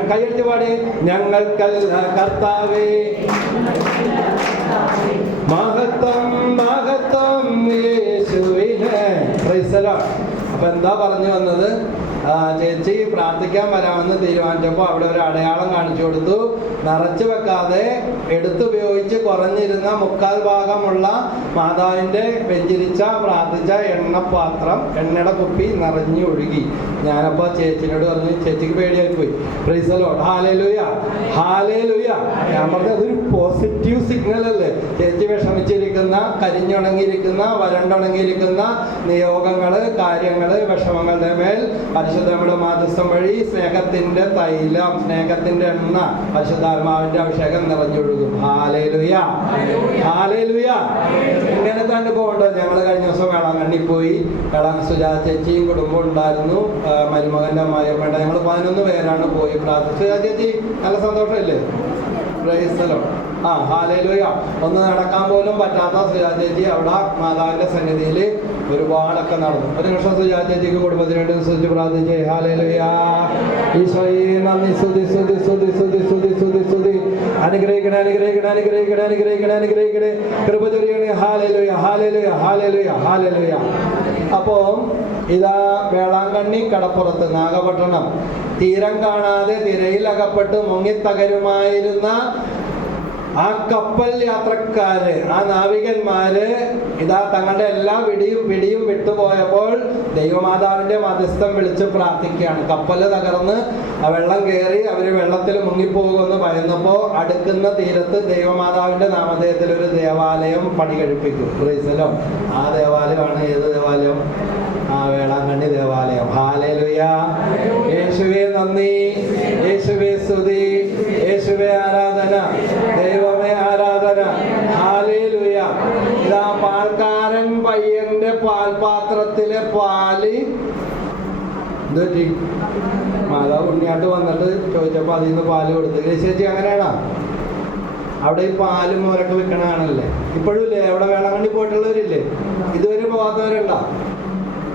കൈയടിച്ച് പാടി. ഞങ്ങൾക്കല്ല കർത്താവേ, മഹത്വം യേശുവിനെ. Price the Lord. അപ്പൊ എന്താ പറഞ്ഞു വന്നത്? ചേച്ചി പ്രാർത്ഥിക്കാൻ വരാമെന്ന് തീരുമാനിച്ചപ്പോൾ അവിടെ ഒരു അടയാളം കാണിച്ചു കൊടുത്തു. നിറച്ചു വെക്കാതെ എടുത്തുപയോഗിച്ച് കുറഞ്ഞിരുന്ന 1/4 ഭാഗമുള്ള മാതാവിന്റെ പ്രാർത്ഥിച്ച എണ്ണപ്പാത്രം, എണ്ണയുടെ കുപ്പി നിറഞ്ഞു ഒഴുകി. ഞാനപ്പോൾ ചേച്ചിനോട് പറഞ്ഞു, ചേച്ചിക്ക് പേടിയായിപ്പോയി. Praise the Lord. ഹല്ലേലൂയ. ഞാൻ പറഞ്ഞത് അതൊരു പോസിറ്റീവ് സിഗ്നൽ അല്ലേ? ചേച്ചി വിഷമിച്ചിരിക്കുന്ന, കരിഞ്ഞുണങ്ങിയിരിക്കുന്ന, വരണ്ടുണങ്ങിയിരിക്കുന്ന നിയോഗങ്ങള്, കാര്യങ്ങള്, വിഷമങ്ങളുടെ മേൽ പരിശുദ്ധയുടെ മാധ്യസ്ഥം വഴി സ്നേഹത്തിന്റെ തൈലം, സ്നേഹത്തിന്റെ എണ്ണ, പരിശുദ്ധാത്മാവിന്റെ അഭിഷേകം നിറഞ്ഞൊഴുകും. ഹല്ലേലൂയ. ഇങ്ങനെ തന്നെ പോകണ്ടോ? ഞങ്ങൾ കഴിഞ്ഞ ദിവസം വേളാങ്കണ്ണി പോയി. സുജാത ചേച്ചിയും കുടുംബം ഉണ്ടായിരുന്നു, മരുമകന്റെ അമ്മായിയമ്മയുടെ. ഞങ്ങൾ 11 പേരാണ് പോയി പ്രാർത്ഥിച്ചു. സുജാത ചേച്ചി നല്ല സന്തോഷമില്ലേ? Praise the Lord. ഹല്ലേലൂയ. ഒന്ന് നടക്കാൻ പോലും പറ്റാത്ത സുജാത ചേച്ചി അവിടെ മാതാവിന്റെ സന്നിധിയിൽ ഒരുപാടൊക്കെ നടന്നു. ഒരു നിമിഷം സുജാത ചേച്ചിക്ക് കുടുംബത്തിന് വേണ്ടി സ്തുതിച്ച് പ്രാർത്ഥിച്ചേ. ഹല്ലേലൂയ. ഈശോയെ നന്ദി, സ്തുതി. അനുഗ്രഹിക്കണേ. കൃപ ചൊരിയണേ. ഹല്ലേലൂയ. അപ്പോ ഇതാ വേളാങ്കണ്ണി കടപ്പുറത്ത് നാഗപട്ടണം തീരം കാണാതെ തിരയിൽ അകപ്പെട്ട് മുങ്ങിത്തകരുമായിരുന്ന ആ കപ്പൽ യാത്രക്കാര്, ആ നാവികന്മാര് ഇതാ തങ്ങളുടെ എല്ലാ പിടിയും വിട്ടുപോയപ്പോൾ ദൈവമാതാവിന്റെ മധ്യസ്ഥം വിളിച്ച് പ്രാർത്ഥിക്കുകയാണ്. കപ്പല് തകർന്ന് ആ വെള്ളം കയറി അവര് വെള്ളത്തിൽ മുങ്ങിപ്പോകുമെന്ന് ഭയന്നപ്പോ അടുക്കുന്ന തീരത്ത് ദൈവമാതാവിന്റെ നാമധേയത്തിൽ ഒരു ദേവാലയം പണി കഴിപ്പിക്കും. ക്രൈസ്തലോ, ആ ദേവാലയമാണ് ഏത് ദേവാലയം? ആ വേളാങ്കണ്ണി ദേവാലയം. ഹല്ലേലൂയ. യേശുവേ നന്ദി, യേശുവേ സ്തുതി, യേശുവേ ആരാധന, ദൈവമേ ആരാധന. ഹല്ലേലൂയ. ഇതാ പാൽക്കാരൻ പയ്യന്റെ പാൽപാത്രത്തിലെ പാല് എന്തുപറ്റി? മാതാവ് ഉണ്ണിയാട്ട് വന്നിട്ട് ചോദിച്ചപ്പോ അതിൽ നിന്ന് പാല് കൊടുത്തു. ചേച്ചി അങ്ങനെയാണോ? അവിടെ ഈ പാലും മോരൊക്കെ വിൽക്കണതാണല്ലേ ഇപ്പോഴും ഇല്ലേ? അവിടെ വേളാങ്കണ്ണി പോയിട്ടുള്ളവരില്ലേ? ഇതുവരെ പോകാത്തവരുണ്ടോ?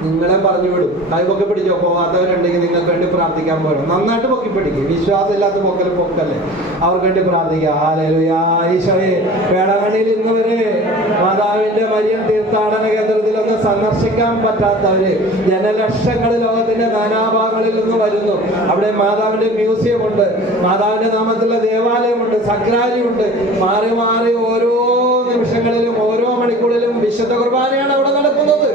നിങ്ങളെ പറഞ്ഞു വിടും. കൈ പൊക്കി പിടിച്ചോ. പോകാത്തവരുണ്ടെങ്കിൽ നിങ്ങൾക്ക് വേണ്ടി പ്രാർത്ഥിക്കാൻ പോലും. നന്നായിട്ട് പൊക്കി പിടിക്കും. വിശ്വാസം ഇല്ലാത്ത പൊക്കല്ലേ, അവർക്ക് വേണ്ടി പ്രാർത്ഥിക്കുക. ഹല്ലേലൂയ. ഈശോയെ, വേളാങ്കണ്ണിയിൽ ഇന്ന് വരെ മാതാവിന്റെ മരിയൻ തീർത്ഥാടന കേന്ദ്രത്തിൽ ഒന്ന് സന്ദർശിക്കാൻ പറ്റാത്തവര് ജനലക്ഷങ്ങൾ ലോകത്തിന്റെ നാനാഭാഗങ്ങളിൽ നിന്ന് വരുന്നു. അവിടെ മാതാവിന്റെ മ്യൂസിയം ഉണ്ട്, മാതാവിന്റെ നാമത്തിലുള്ള ദേവാലയമുണ്ട്, സക്രാരിയുണ്ട്. മാറി മാറി ഓരോ നിമിഷങ്ങളിലും ഓരോ മണിക്കൂറിലും വിശുദ്ധ കുർബാനയാണ് അവിടെ നടക്കുന്നത്.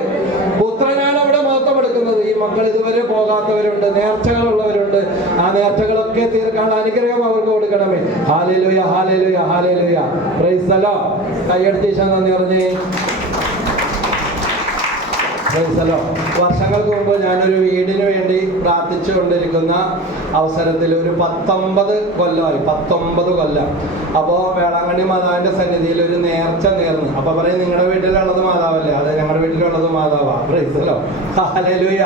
പുത്രനാണ് അവിടെ മഹത്വം എടുക്കുന്നത്. ഈ മക്കൾ ഇതുവരെ പോകാത്തവരുണ്ട്, നേർച്ചകളുള്ളവരുണ്ട്. ആ നേർച്ചകളൊക്കെ തീർക്കാനുള്ള അനുഗ്രഹം അവർക്ക് കൊടുക്കണമേ. Hallelujah, hallelujah, hallelujah. Praise the Lord. കൈയടിച്ച് ഈശോ നന്ദി പറഞ്ഞേ. വർഷങ്ങൾക്ക് മുമ്പ് ഞാനൊരു വീടിന് വേണ്ടി പ്രാർത്ഥിച്ചുകൊണ്ടിരിക്കുന്ന അവസരത്തിൽ ഒരു 19 കൊല്ലം അപ്പോൾ വേളാങ്കണ്ണി മാതാവിന്റെ സന്നിധിയിൽ ഒരു നേർച്ച നേർന്നു. അപ്പൊ പറയും, നിങ്ങളുടെ വീട്ടിലുള്ളത് മാതാവല്ലേ? അതെ, ഞങ്ങളുടെ വീട്ടിലുള്ളത് മാതാവാ. Praise the Lord. Hallelujah,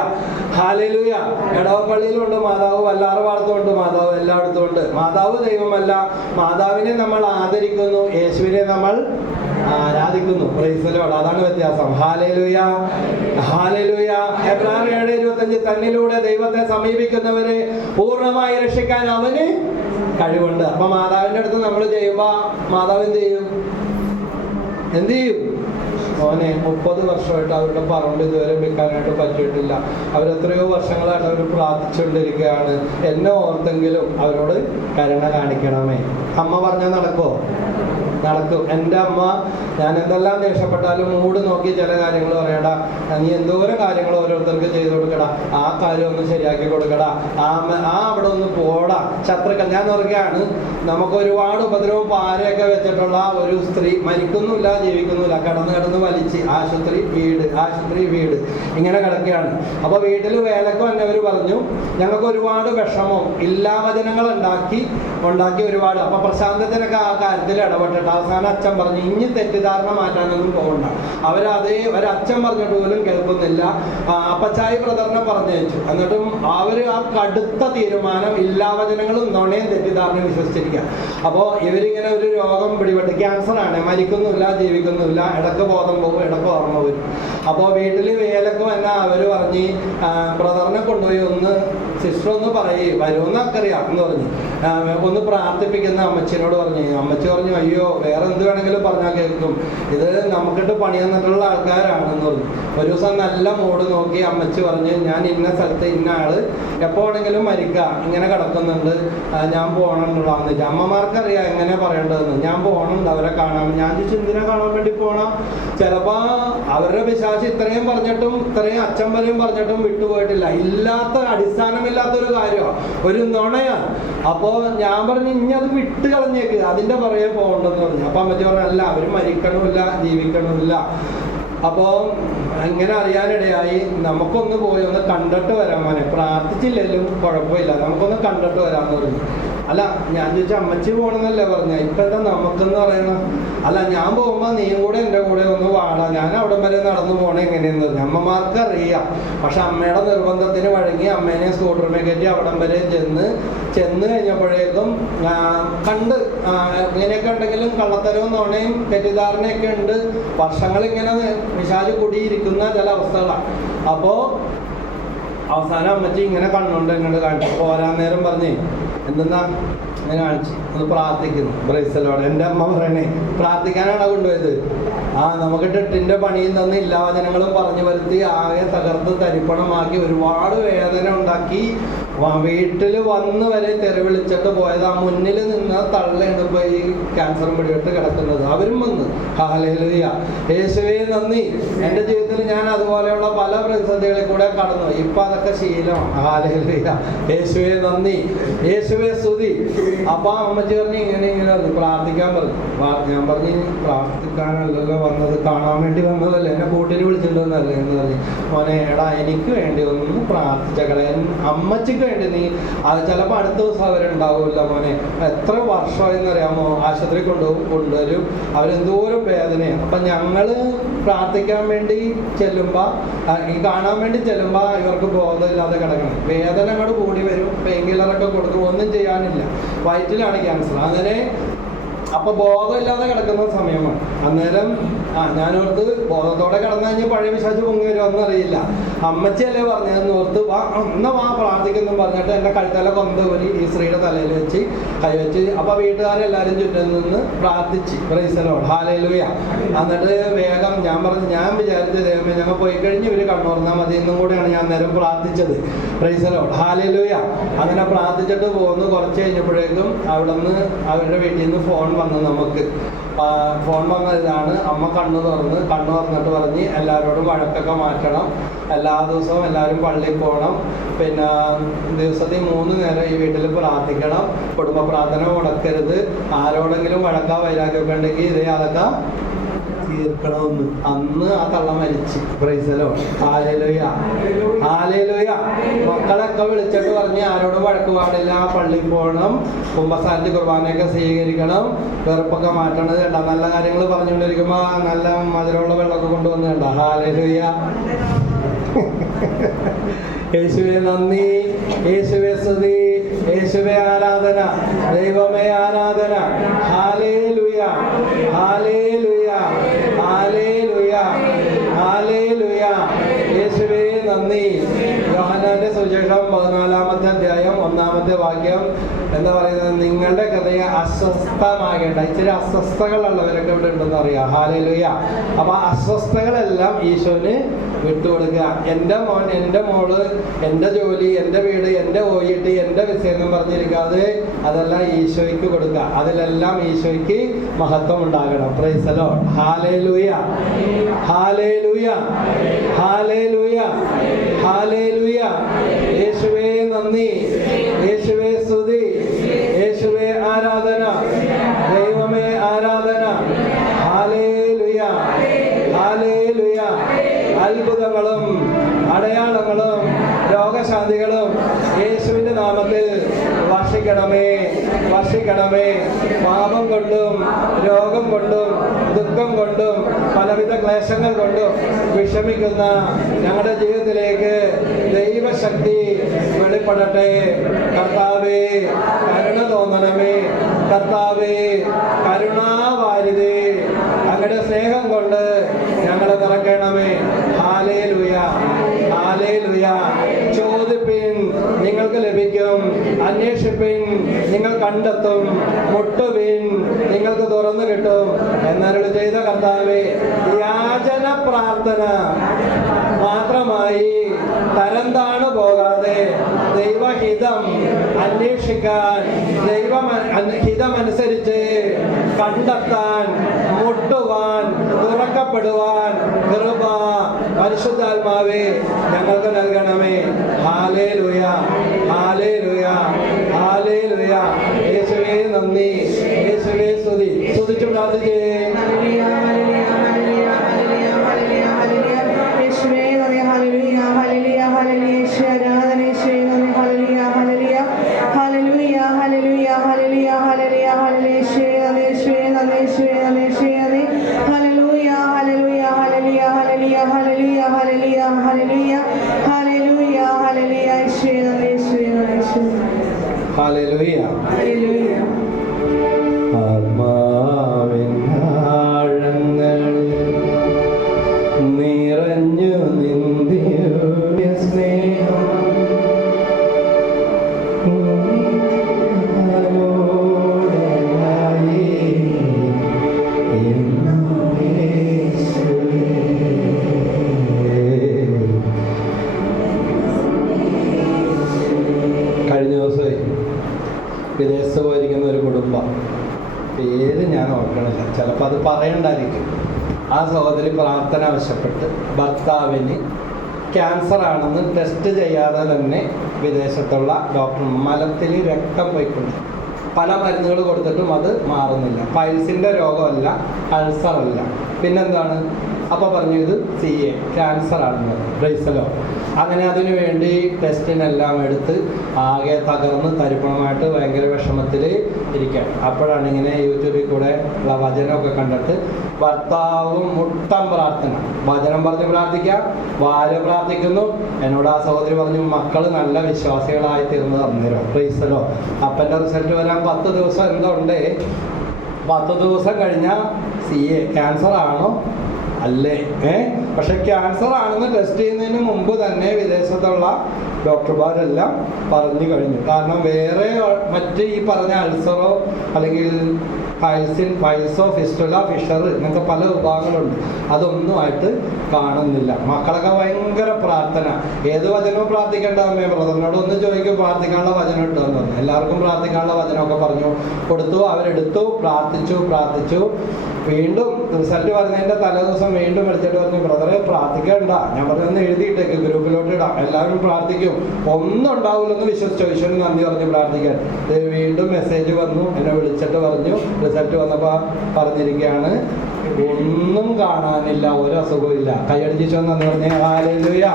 hallelujah. എടവപ്പള്ളിയിലുണ്ട് മാതാവ്, വല്ലാറ് പാടത്തുണ്ട് മാതാവ്, എല്ലായിടത്തും ഉണ്ട്. മാതാവ് ദൈവമല്ല, മാതാവിനെ നമ്മൾ ആദരിക്കുന്നു, യേശുവിനെ നമ്മൾ ആരാധിക്കുന്നു. Price the Lord. അതാണ് വ്യത്യാസം. Hallelujah, hallelujah. എബ്രായർ 7:25 തന്നിലൂടെ ദൈവത്തെ സമീപിക്കുന്നവരെ പൂർണ്ണമായി രക്ഷിക്കാൻ അവന് കഴിവുണ്ട്. അപ്പൊ മാതാവിന്റെ അടുത്ത് നമ്മൾ ചെയ്യുമ്പോ മാതാവ് എന്ത് ചെയ്യും? മോനെ 30 വർഷമായിട്ട് അവരുടെ പറമ്പ് ഇതുവരെ വിൽക്കാനായിട്ട് പറ്റിയിട്ടില്ല. അവരെത്രയോ വർഷങ്ങളായിട്ട് അവർ പ്രാർത്ഥിച്ചുകൊണ്ടിരിക്കുകയാണ്. എന്നെ ഓർത്തെങ്കിലും അവരോട് കരുണ കാണിക്കണമേ. അമ്മ പറഞ്ഞാൽ നടക്കും. എൻ്റെ അമ്മ, ഞാൻ എന്തെല്ലാം ദേഷ്യപ്പെട്ടാലും മൂഡ് നോക്കി ചില കാര്യങ്ങൾ പറയടാ, നീ എന്തോരം കാര്യങ്ങൾ ഓരോരുത്തർക്ക് ചെയ്തു കൊടുക്കടാ, ആ കാര്യം ഒന്ന് ശരിയാക്കി കൊടുക്കടാ, അവിടെ ഒന്ന് പോടാ. ശത്രുക്കൾ, ഞാൻ പറയുകയാണ്, നമുക്ക് ഒരുപാട് ഉപദ്രവം പാരയൊക്കെ വെച്ചിട്ടുള്ള ഒരു സ്ത്രീ മരിക്കുന്നില്ല, ജീവിക്കുന്നില്ല, കിടന്ന് വലിച്ച് ആശുപത്രി വീട് ഇങ്ങനെ കിടക്കുകയാണ്. അപ്പൊ വീട്ടിൽ വേലക്ക് വന്നവർ പറഞ്ഞു, ഞങ്ങൾക്ക് ഒരുപാട് വിഷമം, ഇല്ലാവചനങ്ങൾ ഉണ്ടാക്കി ഒരുപാട്. അപ്പൊ പ്രശാന്തത്തിനൊക്കെ ആ കാര്യത്തിൽ ഇടപെട്ടിട്ട് അവസാനം അച്ഛൻ പറഞ്ഞു, ഇനി തെറ്റിദ്ധാരണ മാറ്റാനൊന്നും പോകണ്ട. ഒരച്ഛൻ പറഞ്ഞിട്ട് പോലും കേൾക്കുന്നില്ല. അപ്പച്ചായി ബ്രദറിനെ പറഞ്ഞയച്ചു. എന്നിട്ടും അവര് ആ കടുത്ത തീരുമാനം, ഇല്ലാവചനങ്ങളും നുണയും തെറ്റിദ്ധാരണയും വിശ്വസിച്ചിരിക്കുക. അപ്പോൾ ഇവരിങ്ങനെ ഒരു രോഗം പിടിപെട്ട്, ക്യാൻസർ ആണ്, മരിക്കുന്നില്ല, ജീവിക്കുന്നില്ല, ഇടക്ക് ബോധം പോകും, ഇടക്ക് ഓർമ്മ വരും. അപ്പോൾ വീട്ടിൽ വേലക്ക് വന്ന അവര് പറഞ്ഞ് ബ്രദറിനെ കൊണ്ടുപോയി ഒന്ന് സിസ്റ്റർ ഒന്ന് പറയേ, വരുമെന്നൊക്കെ അറിയാം എന്ന് പറഞ്ഞു. ഒന്ന് പ്രാർത്ഥിപ്പിക്കുന്ന അമ്മച്ചിനോട് പറഞ്ഞു. അമ്മച്ചി പറഞ്ഞു, അയ്യോ വേറെ എന്ത് വേണമെങ്കിലും പറഞ്ഞാൽ കേൾക്കും, ഇത് നമുക്കിട്ട് പണി തന്നിട്ടുള്ള ആൾക്കാരാണെന്ന് പറഞ്ഞു. ഒരു ദിവസം നല്ല മൂഡ് നോക്കി അമ്മച്ചി പറഞ്ഞ്, ഞാൻ ഇന്ന സ്ഥലത്ത് ഇന്ന ആള് എപ്പോ വേണമെങ്കിലും മരിക്കാം, ഇങ്ങനെ കിടക്കുന്നുണ്ട്, ഞാൻ പോകണമെന്നുള്ളതാന്ന് വെച്ചാൽ അമ്മമാർക്കറിയാം എങ്ങനെ പറയേണ്ടതെന്ന്. ഞാൻ പോകണുണ്ട്, അവരെ കാണാൻ. ഞാൻ ചോദിച്ചു, എന്തിനാ കാണാൻ വേണ്ടി പോകണം? ചിലപ്പോ അവരുടെ പിശാച് ഇത്രയും പറഞ്ഞിട്ടും, ഇത്രയും അച്ഛൻ വരെയും പറഞ്ഞിട്ടും വിട്ടുപോയിട്ടില്ല. അടിസ്ഥാനമില്ലാത്തൊരു കാര്യമാണ്, ഒരു നുണയാണ്. അപ്പോ ഞാൻ പറഞ്ഞു, ഇനി അത് വിട്ട് കളഞ്ഞേക്ക്, അതിന്റെ പുറകെ പോകണ്ടെന്ന് പറഞ്ഞു. അപ്പൊ അമ്മച്ചി പറഞ്ഞു, അല്ല, അവര് മരിക്കണമില്ല, ജീവിക്കണമില്ല. അപ്പോ ഇങ്ങനെ അറിയാനിടയായി, നമുക്കൊന്ന് പോയി ഒന്ന് കണ്ടിട്ട് വരാൻ. മോനെ പ്രാർത്ഥിച്ചില്ലെങ്കിലും കുഴപ്പമില്ല, നമുക്കൊന്ന് കണ്ടിട്ട് വരാമെന്ന് പറഞ്ഞു. അല്ല, ഞാൻ ചോദിച്ചു, അമ്മച്ചി പോകണമെന്നല്ലേ പറഞ്ഞ, ഇപ്പൊ എന്താ നമുക്കെന്ന് പറയണം? അല്ല, ഞാൻ പോകുമ്പോ നീയും കൂടെ എൻ്റെ കൂടെ ഒന്ന് വാടാ, ഞാൻ അവിടം വരെ നടന്നു പോകണേ എങ്ങനെയെന്ന് പറഞ്ഞു. അമ്മമാർക്ക് അറിയാം. പക്ഷെ അമ്മയുടെ നിർബന്ധത്തിന് വഴങ്ങി അമ്മേനെ സ്കൂട്ടറിനെ കയറ്റി അവിടം വരെ ചെന്ന് കഴിഞ്ഞപ്പോഴേക്കും കണ്ട് ഇങ്ങനെയൊക്കെ ഉണ്ടെങ്കിലും കള്ളത്തരവും നുണയും തെറ്റിദ്ധാരണയൊക്കെ ഉണ്ട്. വർഷങ്ങളിങ്ങനെ വിശാല് കുടിയിരിക്കുന്ന ചില അവസ്ഥകളാണ്. അപ്പോ അവസാനം അമ്മച്ചി ഇങ്ങനെ കണ്ണുകൊണ്ട് എന്നോട് കാണിച്ചു. പോരാൻ നേരം പറഞ്ഞേ, എന്തെന്നാ ഞാൻ കാണിച്ചു, ഒന്ന് പ്രാർത്ഥിക്കുന്നു. Price the Lord. എൻ്റെ അമ്മ പറയണേ, പ്രാർത്ഥിക്കാനാണ് കൊണ്ടുപോയത്. നമുക്ക് ടെട്ടിന്റെ പണിയിൽ നിന്ന് ഇല്ലാവചനങ്ങളും പറഞ്ഞു വരുത്തി ആകെ തകർത്ത് തരിപ്പണമാക്കി ഒരുപാട് വേദന ഉണ്ടാക്കി വീട്ടിൽ വന്ന് വരെ തെറി വിളിച്ചിട്ട് പോയത്. ആ മുന്നിൽ നിന്ന് തള്ളയാണ് ഇപ്പോൾ ഈ ക്യാൻസറും പിടിപെട്ട് കിടക്കുന്നത്. അവരും വന്ന്. ഹല്ലേലൂയ, യേശുവേ നന്ദി. എൻ്റെ ജീവിതത്തിൽ ഞാൻ അതുപോലെയുള്ള പല പ്രതിസന്ധികളിൽ കൂടെ കടന്നു. ഇപ്പം അതൊക്കെ ശീലമാണ്. ഹല്ലേലൂയ, യേശുവേ നന്ദി, യേശുവേ സ്തുതി. അപ്പം അമ്മച്ചി പറഞ്ഞ് ഇങ്ങനെ പ്രാർത്ഥിക്കാൻ പറഞ്ഞു. ഞാൻ പറഞ്ഞ് പ്രാർത്ഥിക്കാനല്ലല്ലോ വന്നത്, കാണാൻ വേണ്ടി വന്നതല്ലേ, എന്നെ കൂട്ടിന് വിളിച്ചിട്ടുണ്ടെന്നല്ലേ എന്ന് പറഞ്ഞു. മോനെ എടാ എനിക്ക് വേണ്ടി ഒന്ന് പ്രാർത്ഥിച്ചകളെ, അമ്മച്ചിക്ക് വേണ്ടി നീ. അത് ചിലപ്പോൾ അടുത്ത ദിവസം അവരുണ്ടാവില്ല മോനെ. എത്ര വർഷമായെന്നറിയാമോ ആശുപത്രി കൊണ്ടുവരും. അവരെന്തോരം വേദനയാണ്. അപ്പം ഞങ്ങൾ പ്രാർത്ഥിക്കാൻ വേണ്ടി ചെല്ലുമ്പോൾ, ഈ കാണാൻ വേണ്ടി ചെല്ലുമ്പോൾ ഇവർക്ക് ബോധമില്ലാതെ കിടക്കണം. വേദന അങ്ങോട്ട് കൂടി വരും. പെയിൻ കില്ലറൊക്കെ കൊടുക്കും, ഒന്നും ചെയ്യാനില്ല. വയറ്റിലാണ് ക്യാൻസർ. അങ്ങനെ അപ്പൊ ബോധമില്ലാതെ കിടക്കുന്ന സമയമാണ്. അന്നേരം ഞാനോർത്ത് ബോധത്തോടെ കിടന്നു കഴിഞ്ഞാൽ പഴയ വിശ്വാസം പൊങ്ങി വരുമെന്നറിയില്ല. അമ്മച്ചിയല്ലേ പറഞ്ഞതെന്ന് ഓർത്ത് എന്നാ പ്രാർത്ഥിക്കുന്നു പറഞ്ഞിട്ട് എൻ്റെ കഴുത്തല കൊന്ത ഒരു ഈ സ്ത്രീയുടെ തലയിൽ വെച്ച് കൈവച്ച്. അപ്പൊ വീട്ടുകാരെല്ലാവരും ചുറ്റും നിന്ന് പ്രാർത്ഥിച്ച്. Price the Lord, hallelujah. എന്നിട്ട് വേഗം ഞാൻ വിചാരിച്ച ദൈവമേ ഞങ്ങൾ പോയി കഴിഞ്ഞ് ഇവര് കണ്ണുറന്നാൽ മതി എന്നും കൂടെയാണ് ഞാൻ നേരം പ്രാർത്ഥിച്ചത്. Price the Lord, hallelujah. അങ്ങനെ പ്രാർത്ഥിച്ചിട്ട് പോകുന്നു. കുറച്ച് കഴിഞ്ഞപ്പോഴേക്കും അവിടെ നിന്ന് അവരുടെ വീട്ടിൽ നിന്ന് ഫോൺ വന്നു. നമുക്ക് ഫോൺ വന്നതാണ്. അമ്മ കണ്ണു തുറന്നിട്ട് പറഞ്ഞ് എല്ലാവരോടും വഴക്കൊക്കെ മാറ്റണം, എല്ലാ ദിവസവും എല്ലാവരും പള്ളിയിൽ പോകണം, പിന്നെ ദിവസത്തിൽ 3 നേരം ഈ വീട്ടിൽ പ്രാർത്ഥിക്കണം, കുടുംബ പ്രാർത്ഥന മുടക്കരുത്, ആരോടെങ്കിലും വഴക്കാ വൈരാഗ്യമൊക്കെ ഉണ്ടെങ്കിൽ ഇതേ അതൊക്കെ തീർക്കണമെന്ന്. അന്ന് ആ തള്ള മരിച്ച്. Price the Lord, hallelujah, hallelujah. മക്കളൊക്കെ വിളിച്ചിട്ട് പറഞ്ഞ് ആരോടും വഴക്ക് പാടില്ല, പള്ളിയിൽ പോകണം, കുമ്പസാരിച്ച് കുർബാനയൊക്കെ സ്വീകരിക്കണം, വെറുപ്പൊക്കെ മാറ്റണത് കണ്ട. നല്ല കാര്യങ്ങൾ പറഞ്ഞുകൊണ്ടിരിക്കുമ്പോൾ നല്ല മധുരമുള്ള വെള്ളമൊക്കെ കൊണ്ടുവന്ന് കണ്ട. ഹല്ലേലൂയ, യേശുവേ നന്ദി, യേശുവേ സ്തുതി, യേശുവേ ആരാധന, ദൈവമേ ആരാധന. Hallelujah, hallelujah, hallelujah, hallelujah. യേശുവേ നന്ദി. യോഹന്നാന്റെ സുവിശേഷം 14-ാമത്തെ അധ്യായം 1-ാമത്തെ വാക്യം എന്താ പറയുന്നത്? നിങ്ങളുടെ ഹൃദയം അസ്വസ്ഥമാകേണ്ട. ഇച്ചിരി അസ്വസ്ഥകളുള്ളവരൊക്കെ ഇവിടെ ഉണ്ടെന്ന് അറിയാം. ഹല്ലേലൂയ. അപ്പൊ അസ്വസ്ഥകളെല്ലാം ഈശോന് വിട്ടുകൊടുക്കുക. എൻ്റെ മോൻ, എൻ്റെ മോള്, എൻ്റെ ജോലി, എൻ്റെ വീട്, എൻ്റെ ഓയിട്ട്, എൻ്റെ വിസയെന്നും പറഞ്ഞിരിക്കാതെ അതെല്ലാം ഈശോയ്ക്ക് കൊടുക്കുക. അതിലെല്ലാം ഈശോയ്ക്ക് മഹത്വം ഉണ്ടാകണം. Price the Lord, hallelujah, hallelujah, hallelujah, hallelujah. യേശുവേ നന്ദി, യേശുവേ സ്തുതി, യേശുവേ ആരാധന, ദൈവമേ ആരാധന. Hallelujah, hallelujah. അത്ഭുതങ്ങളും അടയാളങ്ങളും രോഗശാന്തികളും യേശുവിൻ്റെ നാമത്തിൽ വർഷിക്കണമേ, വർഷിക്കണമേ. പാപം കൊണ്ടും രോഗം കൊണ്ടും ദുഃഖം കൊണ്ടും പലവിധ ക്ലേശങ്ങൾ കൊണ്ടും വിഷമിക്കുന്ന ഞങ്ങളുടെ ജീവിതത്തിലേക്ക് ദൈവശക്തി വെളിപ്പെടട്ടെ. കർത്താവേ കരുണ തോന്നണമേ, കർത്താവേ കരുണാവാരിതേ, അങ്ങയുടെ സ്നേഹം കൊണ്ട് ഞങ്ങളെ നിറയ്ക്കണമേ. Hallelujah, hallelujah. ചോദിപ്പിൻ നിങ്ങൾക്ക് ലഭിക്കും, അന്വേഷിപ്പിൻ നിങ്ങൾ കണ്ടെത്തും, മുട്ടുവിൻ നിങ്ങൾക്ക് തുറന്നു കിട്ടും എന്നരുളി ചെയ്ത കർത്താവേ, യാചന പ്രാർത്ഥന മാത്രമായി തരം താണു പോകാതെ ദൈവഹിതം അന്വേഷിക്കാൻ, ദൈവഹിതമനുസരിച്ച് കണ്ടെത്താൻ, മുട്ടുവാൻ, തുറക്കപ്പെടുവാൻ കൃപ പരിശുദ്ധാത്മാവേ ഞങ്ങൾക്ക് നൽകണമേ. Hallelujah, hallelujah, hallelujah. യേശുവേ നന്ദി, യേശുവേ സ്തുതി. സ്തുതിച്ചു പ്രാർത്ഥിച്ചേ. ഹല്ലേലൂയ. ആത്മാവിൻ ആഴങ്ങളിൽ നിറഞ്ഞു നിന്ദിയ സ്നേഹം പേര് ഞാൻ ഓർക്കണില്ല, ചിലപ്പോൾ അത് പറയണ്ടായിരിക്കും. ആ സഹോദരി പ്രാർത്ഥന ആവശ്യപ്പെട്ട് ഭർത്താവിന് ക്യാൻസർ ആണെന്ന് ടെസ്റ്റ് ചെയ്യാതെ തന്നെ വിദേശത്തുള്ള ഡോക്ടർ മലത്തിൽ രക്തം പോയിക്കൊണ്ട് പല മരുന്നുകൾ കൊടുത്തിട്ടും അത് മാറുന്നില്ല. പൈൽസിൻ്റെ രോഗമല്ല, അൾസറല്ല, പിന്നെന്താണ്? അപ്പോൾ പറഞ്ഞു ഇത് CA ക്യാൻസർ ആണെന്ന്. പ്രൈസലോ. അങ്ങനെ അതിനു വേണ്ടി ടെസ്റ്റിനെല്ലാം എടുത്ത് ആകെ തകർന്ന് തരിപ്പണമായിട്ട് ഭയങ്കര വിഷമത്തിൽ ഇരിക്കുകയാണ്. അപ്പോഴാണ് ഇങ്ങനെ യൂട്യൂബിൽ കൂടെ ഉള്ള വചനമൊക്കെ കണ്ടിട്ട് ഭർത്താവും മുട്ടം പ്രാർത്ഥന, വചനം പറഞ്ഞ് പ്രാർത്ഥിക്കാം, ഭാര്യ പ്രാർത്ഥിക്കുന്നു. എന്നോട് ആ സഹോദരി പറഞ്ഞു മക്കൾ നല്ല വിശ്വാസികളായി തീർന്നത് അന്നേരം. പ്രൈസലോ. അപ്പൻ്റെ റിസൾട്ട് വരാൻ 10 ദിവസം എന്തുണ്ട്? 10 ദിവസം കഴിഞ്ഞാൽ CA ക്യാൻസർ ആണോ അല്ലേ? പക്ഷെ ക്യാൻസർ ആണെന്ന് ടെസ്റ്റ് ചെയ്യുന്നതിന് മുമ്പ് തന്നെ വിദേശത്തുള്ള ഡോക്ടർമാരെല്ലാം പറഞ്ഞു കഴിഞ്ഞു. കാരണം വേറെ മറ്റ് ഈ പറഞ്ഞ അൾസറോ അല്ലെങ്കിൽ പൈൽസോ ഫിസ്റ്റുല ഫിഷർ ഇങ്ങനത്തെ പല വിഭാഗങ്ങളുണ്ട്, അതൊന്നുമായിട്ട് കാണുന്നില്ല. മക്കളൊക്കെ ഭയങ്കര പ്രാർത്ഥന. ഏത് വചനവും പ്രാർത്ഥിക്കേണ്ട അമ്മയെ ബ്രദറിനോട് ഒന്ന് ചോദിക്കും പ്രാർത്ഥിക്കാനുള്ള വചനം ഇട്ടെന്ന് പറഞ്ഞു. എല്ലാവർക്കും പ്രാർത്ഥിക്കാനുള്ള വചനമൊക്കെ പറഞ്ഞു കൊടുത്തു. അവരെടുത്തു, പ്രാർത്ഥിച്ചു. വീണ്ടും റിസൾട്ട് പറഞ്ഞതിൻ്റെ തലേ ദിവസം വീണ്ടും വിളിച്ചിട്ട് പറഞ്ഞു ബ്രദറെ പ്രാർത്ഥിക്കണ്ട. ഞാൻ പറഞ്ഞൊന്ന് എഴുതിയിട്ടേക്ക് ഗ്രൂപ്പിലോട്ട് ഇടാം, എല്ലാവരും പ്രാർത്ഥിക്കും, ഒന്നും ഉണ്ടാവില്ലെന്ന് വിശ്വസിച്ചോ. ഈശ്വരൻ നന്ദി പറഞ്ഞു പ്രാർത്ഥിക്കാൻ. വീണ്ടും മെസ്സേജ് വന്നു, എന്നെ വിളിച്ചിട്ട് പറഞ്ഞു റിസൾട്ട് വന്നപ്പോൾ പറഞ്ഞിരിക്കുകയാണ് ഒന്നും കാണാനില്ല, ഒരു അസുഖവും ഇല്ല. കൈയടിച്ചോ എന്ന് പറഞ്ഞ ഹല്ലേലൂയ.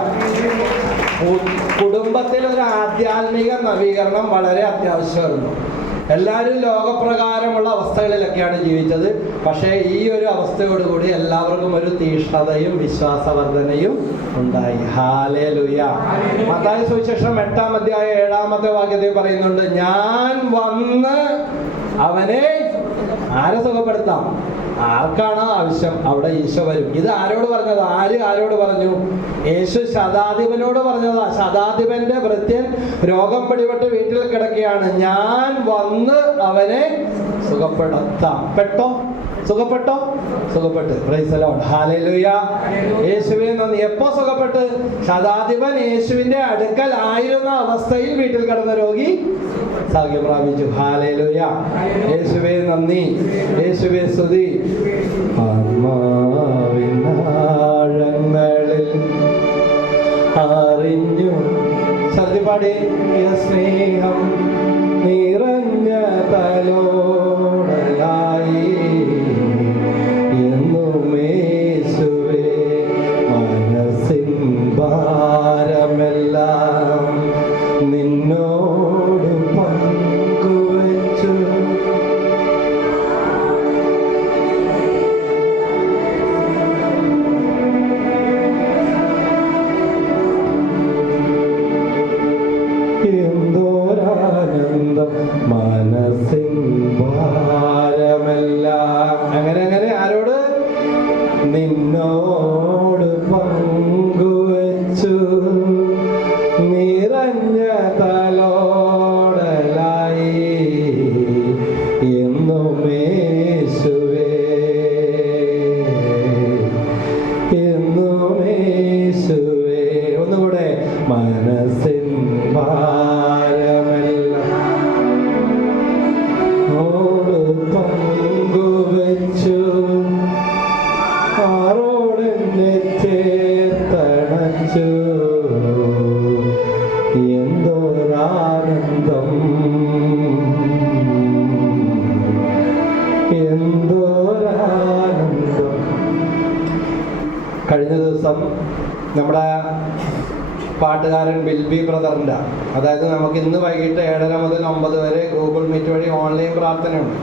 കുടുംബത്തിൽ ഒരു ആധ്യാത്മിക നവീകരണം വളരെ അത്യാവശ്യമായിരുന്നു. എല്ലാവരും ലോകപ്രകാരമുള്ള അവസ്ഥകളിലൊക്കെയാണ് ജീവിച്ചത്. പക്ഷേ ഈ ഒരു അവസ്ഥയോടുകൂടി എല്ലാവർക്കും ഒരു തീഷ്ണതയും വിശ്വാസവർദ്ധനയും ഉണ്ടായി. ഹല്ലേലൂയ. മത്തായി സുവിശേഷം 8-ാം അധ്യായം 7-ാമത്തെ വാക്യത്തിൽ പറയുന്നുണ്ട്, ഞാൻ വന്ന് അവനെ ആരെ സുഖപ്പെടുത്താം? ആർക്കാണോ ആവശ്യം അവിടെ ഈശോ വരും. ഇത് ആരോട് പറഞ്ഞത്? ആരോട് പറഞ്ഞു? യേശു ശതാധിപനോട് പറഞ്ഞതാ. ശതാധിപന്റെ ഭൃത്യൻ രോഗം പിടിപെട്ട് വീട്ടിൽ കിടക്കുകയാണ്. ഞാൻ വന്ന് അവനെ സുഖപ്പെടുത്താം. സുഖപ്പെട്ടു. Praise the Lord. ഹല്ലേലൂയ. യേശുവേ നന്ദി. എപ്പോ സുഖപ്പെട്ട്? ശതാധിപൻ യേശുവിന്റെ അടുക്കൽ ആയിരുന്ന അവസ്ഥയിൽ വീട്ടിൽ കിടന്ന രോഗി സൗഖ്യം പ്രാപിച്ചു. ഹല്ലേലൂയ. യേശുവേ നന്ദി, യേശുവേ സ്തുതി. ആത്മാവിനാഴങ്ങളിൽ അറിഞ്ഞു സത്യപാടി സ്നേഹം നിറഞ്ഞ തലോടലായി എന്നുമേശുവേ മനസ്സിൻ ഭാരമെല്ലാം നിന്നോട് പങ്കുവച്ചു. എന്തോരാനന്ദം മനസ്സിൻ ഭാരമെല്ലാം. അങ്ങനെ ആരോട്? നിന്നോട് പങ്കുവച്ചു നിറഞ്ഞ തലോടലായി എന്നുമേശുവേ ഒന്നുകൂടെ മനസ്സിൻ ഭാരമെല്ലാം ഓട് പങ്കുവച്ചു ആരോടെന്നെ ചേർത്തണച്ചു എന്തോരാനന്ദം കഴിഞ്ഞ ദിവസം നമ്മുടെ പാട്ടുകാരൻ ബിൽബി ബ്രദറിൻ്റെ, അതായത് നമുക്ക് ഇന്ന് വൈകിട്ട് 7:30 മുതൽ 9 വരെ ഗൂഗിൾ മീറ്റ് വഴി ഓൺലൈൻ പ്രാർത്ഥനയുണ്ട്.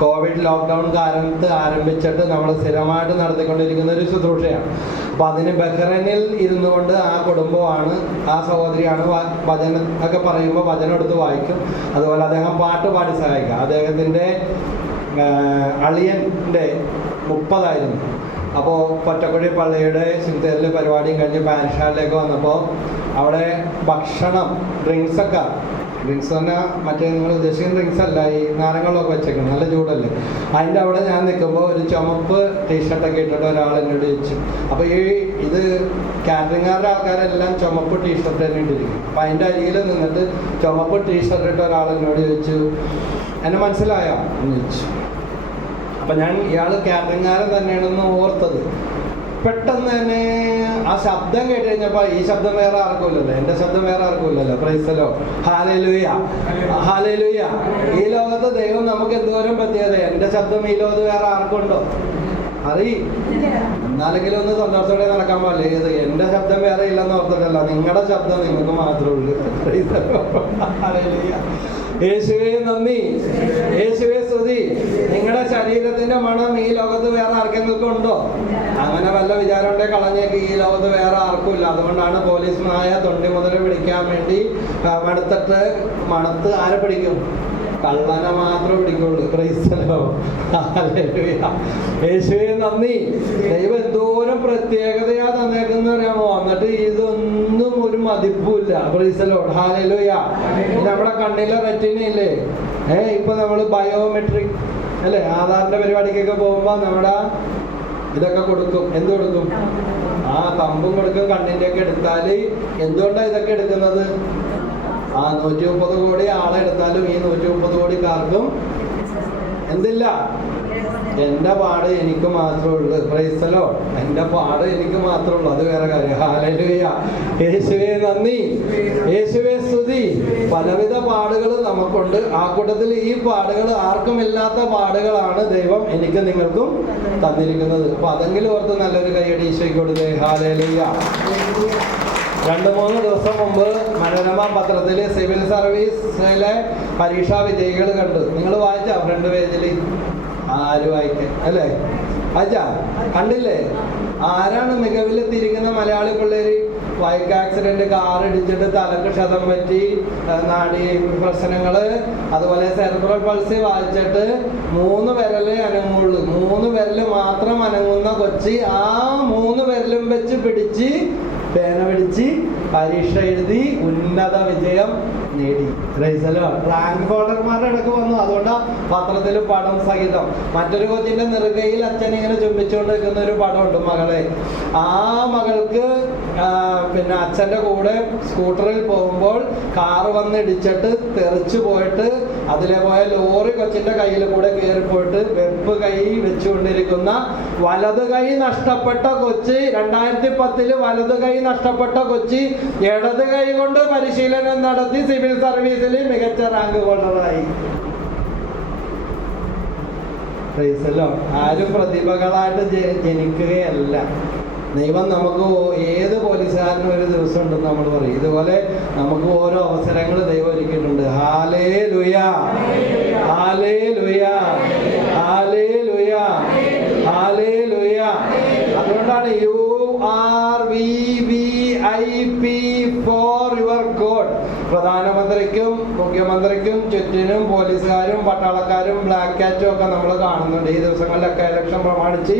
കോവിഡ് ലോക്ക്ഡൗൺ കാലത്ത് ആരംഭിച്ചിട്ട് നമ്മൾ സ്ഥിരമായിട്ട് നടത്തിക്കൊണ്ടിരിക്കുന്ന ഒരു ശുശ്രൂഷയാണ്. അപ്പോൾ അതിന് ബഹ്റൈനിൽ ഇരുന്നു കൊണ്ട് ആ കുടുംബമാണ്, ആ സഹോദരിയാണ് വചനം ഒക്കെ പറയുമ്പോൾ വചനം എടുത്ത് വായിക്കും. അതുപോലെ അദ്ദേഹം പാട്ട് പാടി സഹായിക്കുക. അദ്ദേഹത്തിൻ്റെ അളിയൻ്റെ 30 അപ്പോൾ പൊറ്റക്കുഴി പള്ളിയുടെ സിന്തേരിൽ പരിപാടിയും കഴിഞ്ഞ് പാരിഷാളിലേക്ക് വന്നപ്പോൾ അവിടെ ഭക്ഷണം, ഡ്രിങ്ക്സ് തന്നെ മറ്റേ നിങ്ങൾ ഉദ്ദേശിക്കുന്ന ഡ്രിങ്ക്സ് അല്ല, ഈ നാരങ്ങളൊക്കെ വെച്ചേക്കണം, നല്ല ചൂടല്ലേ. അതിൻ്റെ അവിടെ ഞാൻ നിൽക്കുമ്പോൾ ഒരു ചുമപ്പ് ടീഷർട്ടൊക്കെ ഇട്ടിട്ട് ഒരാൾ എന്നോട് ചോദിച്ചു. അപ്പോൾ ഇത് കാറ്ററിംഗുകാരുടെ ആൾക്കാരെല്ലാം ചുമപ്പ് ടീഷർട്ട് തന്നെ ഇട്ടിരിക്കും. അപ്പോൾ അതിൻ്റെ അരികിൽ നിന്നിട്ട് ചുമപ്പ് ടീഷർട്ട് ഇട്ട ഒരാൾ എന്നോട് ചോദിച്ചു, എന്നെ മനസ്സിലായോ എന്ന് ചോദിച്ചു. അപ്പം ഞാൻ ഇയാൾ കാറ്ററിംഗുകാരൻ തന്നെയാണെന്ന് ഓർത്തത്. പെട്ടെന്ന് തന്നെ ആ ശബ്ദം കേട്ട് കഴിഞ്ഞപ്പോൾ ഈ ശബ്ദം വേറെ ആർക്കുമില്ലല്ലോ, എൻ്റെ ശബ്ദം വേറെ ആർക്കുമില്ലല്ലോ. പ്രൈസലോ, ഹല്ലേലൂയ, ഹല്ലേലൂയ. ഈ ലോകത്ത് ദൈവം നമുക്ക് എന്തോരം പറ്റിയത്. എൻ്റെ ശബ്ദം ഈ ലോകത്ത് വേറെ ആർക്കുണ്ടോ? എന്നാലെങ്കിലും ഒന്ന് സന്തോഷത്തോടെ നടക്കാൻ പാടില്ല. ഏത് എൻ്റെ ശബ്ദം വേറെ ഇല്ലെന്ന് ഓർത്തിട്ടല്ല, നിങ്ങളുടെ ശബ്ദം നിങ്ങൾക്ക് മാത്രമേ ഉള്ളൂ. യേശുവേ നന്ദി, യേശുവേ സ്തുതി. നിങ്ങളുടെ ശരീരത്തിന്റെ മണം ഈ ലോകത്ത് വേറെ ആർക്കെങ്കിലും ഉണ്ടോ? അങ്ങനെ വല്ല വിചാരം ഉണ്ടെങ്കിൽ കളഞ്ഞേക്ക്. ഈ ലോകത്ത് വേറെ ആർക്കും ഇല്ല. അതുകൊണ്ടാണ് പോലീസ് നായ തൊണ്ടി മുതൽ പിടിക്കാൻ വേണ്ടി മടുത്തിട്ട് മണത്ത് ആരെ പിടിക്കും? കള്ളനെ മാത്രമേ പിടിക്കുള്ളൂ. ക്രൈസ്തലോ, യേശുവേ നന്ദി. ദൈവം എന്തോരം പ്രത്യേകതയാ തന്നേക്കെന്ന് അറിയാമോ? എന്നിട്ട് ഇതൊന്നും ഒരു മതിപ്പില്ല. ക്രൈസ്തലോ, ഹല്ലേലൂയ. നമ്മുടെ കണ്ണിലെ റെറ്റിന ഇല്ലേ, ഇപ്പൊ നമ്മള് ബയോമെട്രിക് അല്ലേ, ആധാറിന്റെ പരിപാടിക്കൊക്കെ പോകുമ്പോ നമ്മുടെ ഇതൊക്കെ കൊടുക്കും. എന്ത് കൊടുക്കും? തമ്പും കൊടുക്കും, കണ്ണിന്റെ ഒക്കെ എടുത്താല്. എന്തുകൊണ്ടാണ് ഇതൊക്കെ എടുക്കുന്നത്? 130 കോടി ആളെടുത്താലും ഈ 130 കോടിക്കാർക്കും എന്തില്ല? എൻ്റെ പാട് എനിക്ക് മാത്രമേ ഉള്ളൂ. Price the Lord. എൻ്റെ പാട് എനിക്ക് മാത്രമേ ഉള്ളൂ, അത് വേറെ കാര്യം. ഹല്ലേലൂയ. യേശുവേ നന്ദി, യേശുവേ സ്തുതി. പലവിധ പാടുകൾ നമുക്കുണ്ട്. ആ കൂട്ടത്തിൽ ഈ പാടുകൾ ആർക്കും ഇല്ലാത്ത പാടുകളാണ് ദൈവം എനിക്ക് നിങ്ങൾക്കും തന്നിരിക്കുന്നത്. അപ്പൊ അതെങ്കിലും ഓർത്ത് നല്ലൊരു കൈയടി ഈശോയ്ക്ക് കൊടുത്തേ. ഹല്ലേലൂയ. 2-3 ദിവസം മുമ്പ് മനോരമ പത്രത്തിൽ സിവിൽ സർവീസിലെ പരീക്ഷാ വിജയികൾ കണ്ടു. നിങ്ങൾ വായിച്ചാ? ഫ്രണ്ട് പേജിൽ ആര് വായിക്കാൻ അല്ലേ? വായിച്ചാ? കണ്ടില്ലേ? ആരാണ് മികവിലെത്തിയിരിക്കുന്ന മലയാളി പിള്ളേര്? ബൈക്ക് ആക്സിഡന്റ്, കാർ ഇടിച്ചിട്ട് തലക്ക് ക്ഷതം പറ്റി, നാഡി പ്രശ്നങ്ങള്, അതുപോലെ സെറിബ്രൽ പൾസി വായിച്ചിട്ട് 3 വിരലേ അനങ്ങുള്ളൂ. 3 വിരല് മാത്രം അനങ്ങുന്ന കൊച്ചി ആ 3 വിരലും വെച്ച് പിടിച്ച് പേന പിടിച്ച് പരീക്ഷ എഴുതി ഉന്നത വിജയം നേടി. റാങ്ക് ഹോൾഡർമാരുടെ ഇടയ്ക്ക് വന്നു. അതുകൊണ്ടാണ് പത്രത്തിൽ പടം സഹിതം. മറ്റൊരു കൊച്ചിന്റെ നെറുകയിൽ അച്ഛൻ ഇങ്ങനെ ചുംബിച്ചുകൊണ്ട് നിൽക്കുന്ന ഒരു പടമുണ്ട് മകളെ. ആ മകൾക്ക് പിന്നെ അച്ഛൻ്റെ കൂടെ സ്കൂട്ടറിൽ പോകുമ്പോൾ കാറ് വന്ന് ഇടിച്ചിട്ട് തെറിച്ചു പോയിട്ട് അതിലെ പോയ ലോറി കൊച്ചിന്റെ കയ്യിൽ കൂടെ കയറിപ്പോയിട്ട് വെപ്പ് കൈ വെച്ചുകൊണ്ടിരിക്കുന്ന വലത് കൈ നഷ്ടപ്പെട്ട കൊച്ചി, 2010 വലത് കൈ നഷ്ടപ്പെട്ട കൊച്ചി ഇടത് കൈ കൊണ്ട് പരിശീലനം നടത്തി സിവിൽ സർവീസിൽ മികച്ച റാങ്ക് ഹോൾഡറായി. ആരും പ്രതിഭകളായിട്ട് ജനിക്കുകയല്ല. ദൈവം നമുക്ക് ഏത് പോലീസുകാരനും ഒരു ദിവസം ഉണ്ടെന്ന് നമ്മൾ പറയും. ഇതുപോലെ നമുക്ക് ഓരോ അവസരങ്ങൾ ദൈവം ഒരുക്കിയിട്ടുണ്ട്. Hallelujah, hallelujah, hallelujah, hallelujah. അതുകൊണ്ടാണ് URVVIP ഫോർ യുവർ ഗോഡ്. പ്രധാനമന്ത്രിക്കും മുഖ്യമന്ത്രിക്കും ചുറ്റിനും പോലീസുകാരും പട്ടാളക്കാരും ബ്ലാക്ക് കാറ്റും ഒക്കെ നമ്മൾ കാണുന്നുണ്ട്. ഈ ദിവസങ്ങളിലൊക്കെ ഇലക്ഷൻ പ്രമാണിച്ച്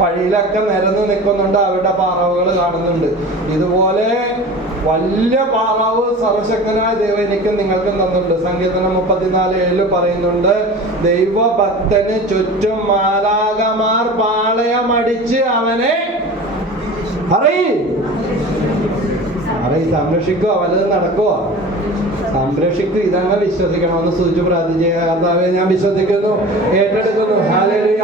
വഴിയിലൊക്കെ നിരന്ന് നിൽക്കുന്നുണ്ട്. അവരുടെ പാറാവുകൾ കാണുന്നുണ്ട്. ഇതുപോലെ വലിയ പാറാവ് സർവശക്തനായ ദൈവം എനിക്കും നിങ്ങൾക്കും തന്നിട്ടുണ്ട്. സങ്കീർത്തനം 34:7 പറയുന്നുണ്ട്, ദൈവഭക്തന് ചുറ്റും മാലാഖമാർ പാളയമടിച്ച് അവനെ സംരക്ഷിക്കുക. വല്ലതും നടക്കുക, സംരക്ഷിക്കുക. ഇതങ്ങ് വിശ്വസിക്കണം. ഒന്ന് സൂചിച്ച് പ്രാർത്ഥിക്കുക. കർത്താവേ, ഞാൻ വിശ്വസിക്കുന്നു, ഏറ്റെടുക്കുന്നു. ഹല്ലേലൂയ.